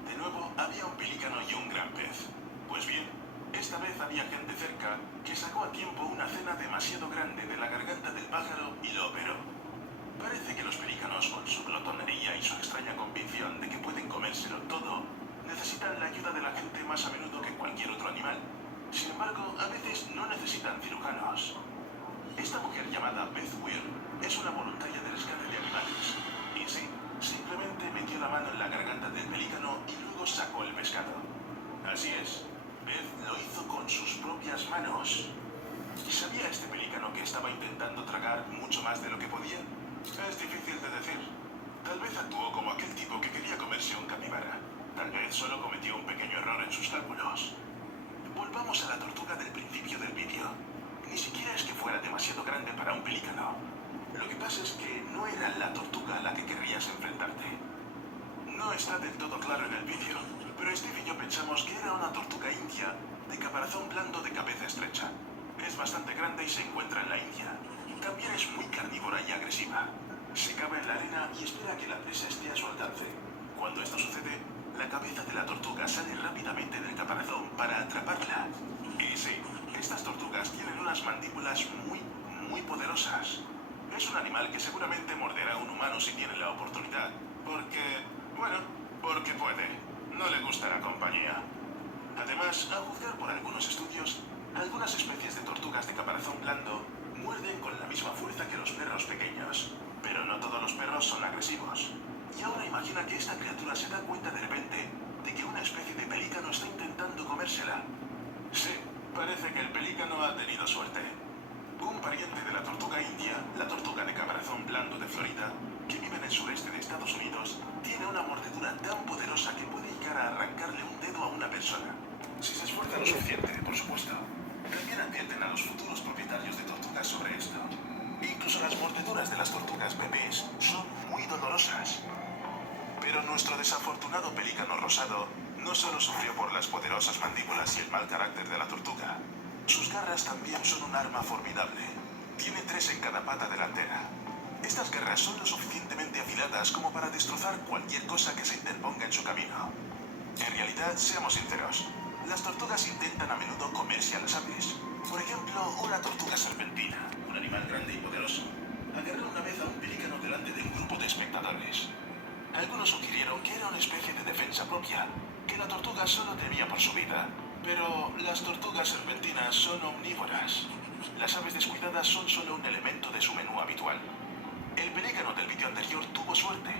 De nuevo, había un pelícano y un gran pez. Pues bien, esta vez había gente cerca que sacó a tiempo una cena demasiado grande de la garganta del pájaro y lo operó. Parece que los pelícanos, con su glotonería y su extraña convicción de que pueden comérselo todo, necesitan la ayuda de la gente más a menudo que cualquier otro animal. Sin embargo, a veces no necesitan cirujanos. Esta mujer llamada Beth Weir es una voluntaria de rescate de animales. Y sí, simplemente metió la mano en la garganta del pelícano y luego sacó el pescado. Así es, Beth lo hizo con sus propias manos. ¿Sabía este pelícano que estaba intentando tragar mucho más de lo que podía? Es difícil de decir. Tal vez actuó como aquel tipo que quería comerse un capibara. Tal vez solo cometió un pequeño error en sus cálculos. Volvamos a la tortuga del principio del vídeo. Ni siquiera es que fuera demasiado grande para un pelícano. Lo que pasa es que no era la tortuga a la que querrías enfrentarte. No está del todo claro en el vídeo, pero Steve y yo pensamos que era una tortuga india de caparazón blando de cabeza estrecha. Es bastante grande y se encuentra en la India. También es muy carnívora y agresiva. Se cava en la arena y espera a que la presa esté a su alcance. Cuando esto sucede, la cabeza de la tortuga sale rápidamente del caparazón para atraparla. Y sí, estas tortugas tienen unas mandíbulas muy poderosas. Es un animal que seguramente morderá a un humano si tiene la oportunidad. Porque puede. No le gusta la compañía. Además, a juzgar por algunos estudios, algunas especies de tortugas de caparazón blando muerden con la misma fuerza que los perros pequeños. Pero no todos los perros son agresivos. Y ahora imagina que esta criatura se da cuenta de repente de que una especie de pelícano está intentando comérsela. Sí, parece que el pelícano ha tenido suerte. Un pariente de la tortuga india, la tortuga de caparazón blando de Florida, que vive en el sureste de Estados Unidos, tiene una mordedura tan poderosa que puede llegar a arrancarle un dedo a una persona. Si se esfuerza lo suficiente, por supuesto. También advierten a los futuros propietarios de tortugas sobre esto. Incluso las mordeduras de las tortugas bebés son muy dolorosas. Pero nuestro desafortunado pelícano rosado no solo sufrió por las poderosas mandíbulas y el mal carácter de la tortuga. Sus garras también son un arma formidable. Tiene 3 en cada pata delantera. Estas garras son lo suficientemente afiladas como para destrozar cualquier cosa que se interponga en su camino. En realidad, seamos sinceros, las tortugas intentan a menudo comerse a las aves. Por ejemplo, una tortuga serpentina, un animal grande y poderoso, agarró una vez a un pelícano delante de un grupo de espectadores. Algunos sugirieron que era una especie de defensa propia, que la tortuga solo temía por su vida. Pero las tortugas serpentinas son omnívoras. Las aves descuidadas son solo un elemento de su menú habitual. El pelícano del vídeo anterior tuvo suerte.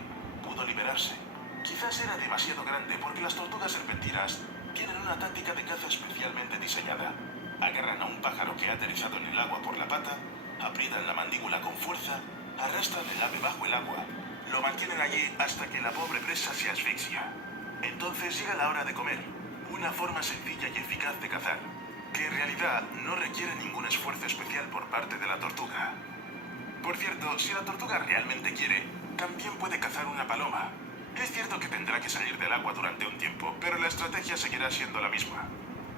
Pudo liberarse. Quizás era demasiado grande porque las tortugas serpentinas tienen una táctica de caza especialmente diseñada. Agarran a un pájaro que ha aterrizado en el agua por la pata, aprietan la mandíbula con fuerza, arrastran el ave bajo el agua, lo mantienen allí hasta que la pobre presa se asfixia. Entonces llega la hora de comer. Una forma sencilla y eficaz de cazar, que en realidad no requiere ningún esfuerzo especial por parte de la tortuga. Por cierto, si la tortuga realmente quiere, también puede cazar una paloma. Es cierto que tendrá que salir del agua durante un tiempo, pero la estrategia seguirá siendo la misma.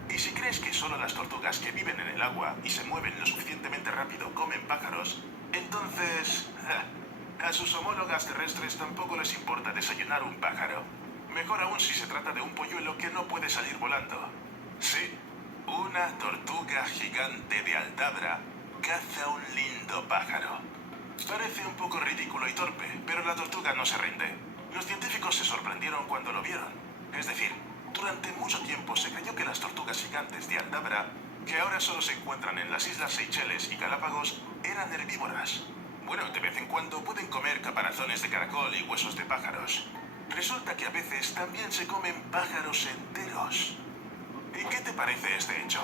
Y si crees que solo las tortugas que viven en el agua y se mueven lo suficientemente rápido comen pájaros, entonces a sus homólogas terrestres tampoco les importa desayunar un pájaro. Mejor aún si se trata de un polluelo que no puede salir volando. Sí, una tortuga gigante de Aldabra caza un lindo pájaro. Parece un poco ridículo y torpe, pero la tortuga no se rinde. Los científicos se sorprendieron cuando lo vieron. Es decir, durante mucho tiempo se creyó que las tortugas gigantes de Aldabra, que ahora solo se encuentran en las islas Seychelles y Galápagos, eran herbívoras. Bueno, de vez en cuando pueden comer caparazones de caracol y huesos de pájaros. Resulta que a veces también se comen pájaros enteros. ¿Y qué te parece este hecho?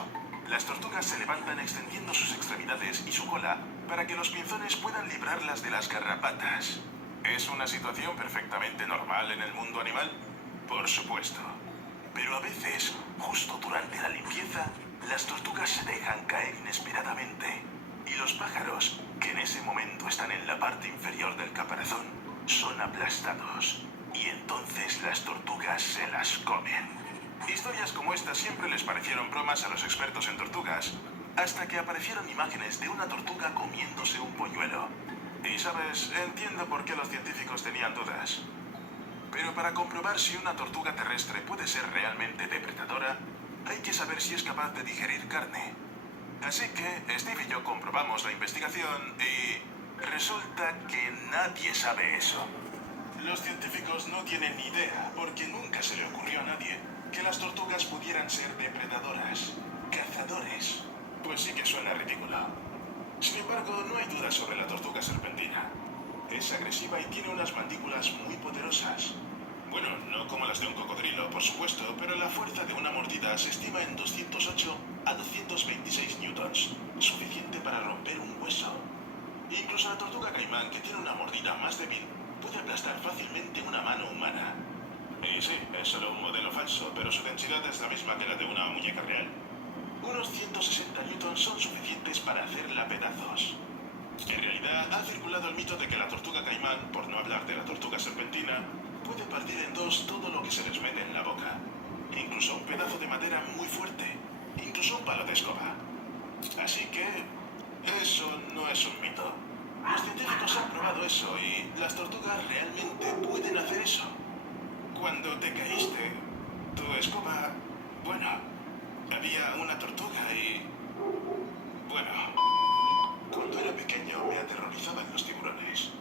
Las tortugas se levantan extendiendo sus extremidades y su cola para que los pinzones puedan librarlas de las garrapatas. ¿Es una situación perfectamente normal en el mundo animal? Por supuesto. Pero a veces, justo durante la limpieza, las tortugas se dejan caer inesperadamente. Y los pájaros, que en ese momento están en la parte inferior del caparazón, son aplastados. Y entonces las tortugas se las comen. Historias como esta siempre les parecieron bromas a los expertos en tortugas, hasta que aparecieron imágenes de una tortuga comiéndose un polluelo. Y sabes, entiendo por qué los científicos tenían dudas. Pero para comprobar si una tortuga terrestre puede ser realmente depredadora, hay que saber si es capaz de digerir carne. Así que Steve y yo comprobamos la investigación y resulta que nadie sabe eso. Los científicos no tienen ni idea, porque nunca se le ocurrió a nadie que las tortugas pudieran ser depredadoras, cazadores. Pues sí que suena ridículo. Sin embargo, no hay duda sobre la tortuga serpentina. Es agresiva y tiene unas mandíbulas muy poderosas. Bueno, no como las de un cocodrilo, por supuesto, pero la fuerza de una mordida se estima en 208 a 226 newtons, suficiente para romper un hueso. Incluso la tortuga caimán, que tiene una mordida más débil, puede aplastar fácilmente una mano humana. Y sí, es solo un modelo falso, pero su densidad es la misma que la de una muñeca real. Unos 160 newtons son suficientes para hacerla pedazos. En realidad, ha circulado el mito de que la tortuga caimán, por no hablar de la tortuga serpentina, puede partir en dos todo lo que se les mete en la boca. Incluso un pedazo de madera muy fuerte. Incluso un palo de escoba. Así que Eso no es un mito. Los científicos han probado eso y las tortugas realmente pueden hacer eso. Cuando te caíste, tu escoba... Bueno, había una tortuga y... Bueno, cuando era pequeño me aterrorizaban los tiburones.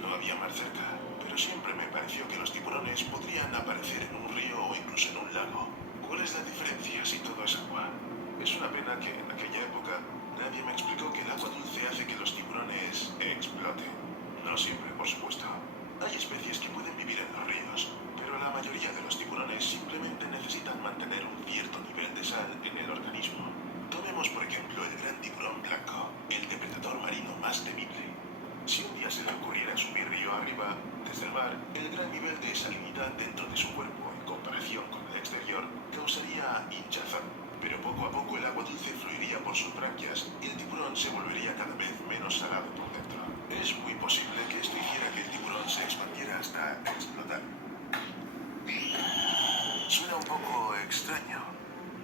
No había mar cerca, pero siempre me pareció que los tiburones podrían aparecer en un río o incluso en un lago. ¿Cuál es la diferencia si todo es agua? Es una pena que en aquella época nadie me explicó que el agua dulce hace que los tiburones exploten. No siempre, por supuesto. Hay especies que pueden vivir en los ríos, pero la mayoría de los tiburones simplemente necesitan mantener un cierto nivel de sal en el organismo. Tomemos por ejemplo el gran tiburón blanco, el depredador marino más temible. Si un día se le ocurriera subir río arriba, desde el mar, el gran nivel de salinidad dentro de su cuerpo en comparación con el exterior causaría hinchazón. Pero poco a poco el agua dulce fluiría por sus branquias y el tiburón se volvería cada vez menos salado por dentro. Es muy posible que esto hiciera que el tiburón se expandiera hasta explotar. Suena un poco extraño.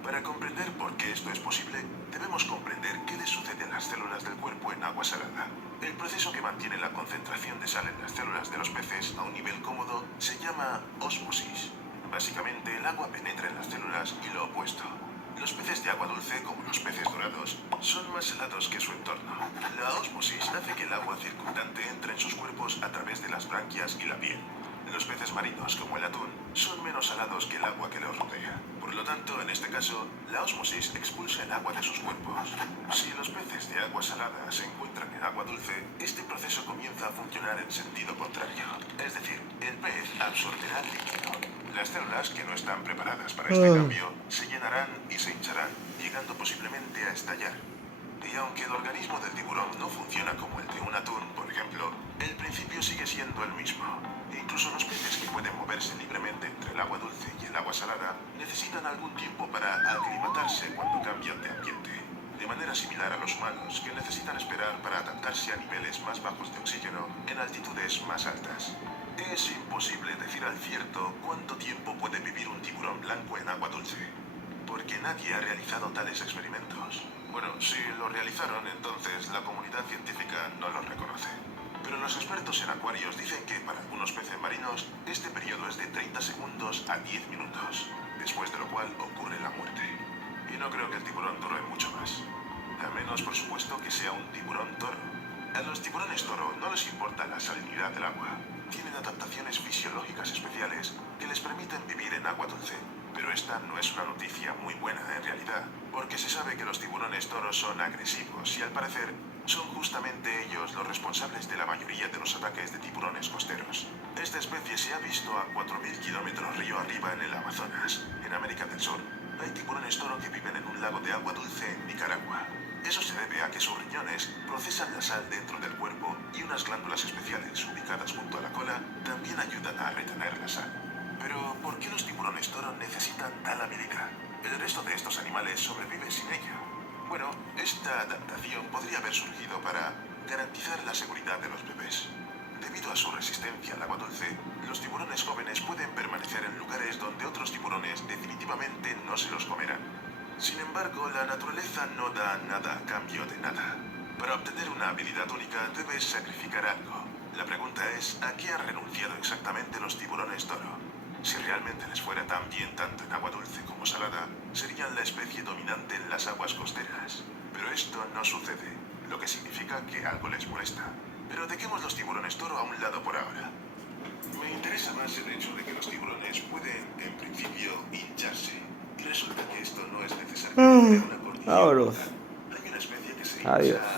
Para comprender por qué esto es posible, debemos comprender qué le sucede a las células del cuerpo en agua salada. El proceso que mantiene la concentración de sal en las células de los peces a un nivel cómodo se llama ósmosis. Básicamente, el agua penetra en las células y lo opuesto. Los peces de agua dulce, como los peces dorados, son más salados que su entorno. La ósmosis hace que el agua circundante entre en sus cuerpos a través de las branquias y la piel. Los peces marinos, como el atún, son menos salados que el agua que los rodea. Por lo tanto, en este caso, la ósmosis expulsa el agua de sus cuerpos. Si los peces de agua salada se encuentran en agua dulce, este proceso comienza a funcionar en sentido contrario. Es decir, el pez absorberá el líquido. Las células, que no están preparadas para este cambio, se llenarán y se hincharán, llegando posiblemente a estallar. Y aunque el organismo del tiburón no funciona como el de un atún, por ejemplo, el principio sigue siendo el mismo. Incluso los peces que pueden moverse libremente entre el agua dulce y el agua salada necesitan algún tiempo para aclimatarse cuando cambian de ambiente. De manera similar a los humanos, que necesitan esperar para adaptarse a niveles más bajos de oxígeno en altitudes más altas. Es imposible decir al cierto cuánto tiempo puede vivir un tiburón blanco en agua dulce, porque nadie ha realizado tales experimentos. Bueno, si lo realizaron, entonces la comunidad científica no los reconoce. Pero los expertos en acuarios dicen que para algunos peces marinos este periodo es de 30 segundos a 10 minutos, después de lo cual ocurre la muerte. Y no creo que el tiburón dure mucho más. A menos, por supuesto, que sea un tiburón toro. A los tiburones toro no les importa la salinidad del agua. Tienen adaptaciones fisiológicas especiales que les permiten vivir en agua dulce. Pero esta no es una noticia muy buena en realidad, porque se sabe que los tiburones toros son agresivos y al parecer son justamente ellos los responsables de la mayoría de los ataques de tiburones costeros. Esta especie se ha visto a 4.000 kilómetros río arriba en el Amazonas, en América del Sur. Hay tiburones toro que viven en un lago de agua dulce en Nicaragua. Eso se debe a que sus riñones procesan la sal dentro del cuerpo y unas glándulas especiales ubicadas junto a la cola también ayudan a retener la sal. Pero, ¿por qué los tiburones toro necesitan tal habilidad? El resto de estos animales sobrevive sin ella. Bueno, esta adaptación podría haber surgido para garantizar la seguridad de los bebés. Debido a su resistencia al agua dulce, los tiburones jóvenes pueden permanecer en lugares donde otros tiburones definitivamente no se los comerán. Sin embargo, la naturaleza no da nada a cambio de nada. Para obtener una habilidad única debes sacrificar algo. La pregunta es, ¿a qué han renunciado exactamente los tiburones toro? Si realmente les fuera tan bien tanto en agua dulce como salada, serían la especie dominante en las aguas costeras. Pero esto no sucede, lo que significa que algo les molesta. Pero dejemos los tiburones toro a un lado por ahora. Me interesa más el hecho de que los tiburones pueden, en principio, hincharse. Y resulta que esto no es necesariamente una cordillera. Vámonos. Hay una especie que se Adiós. hincha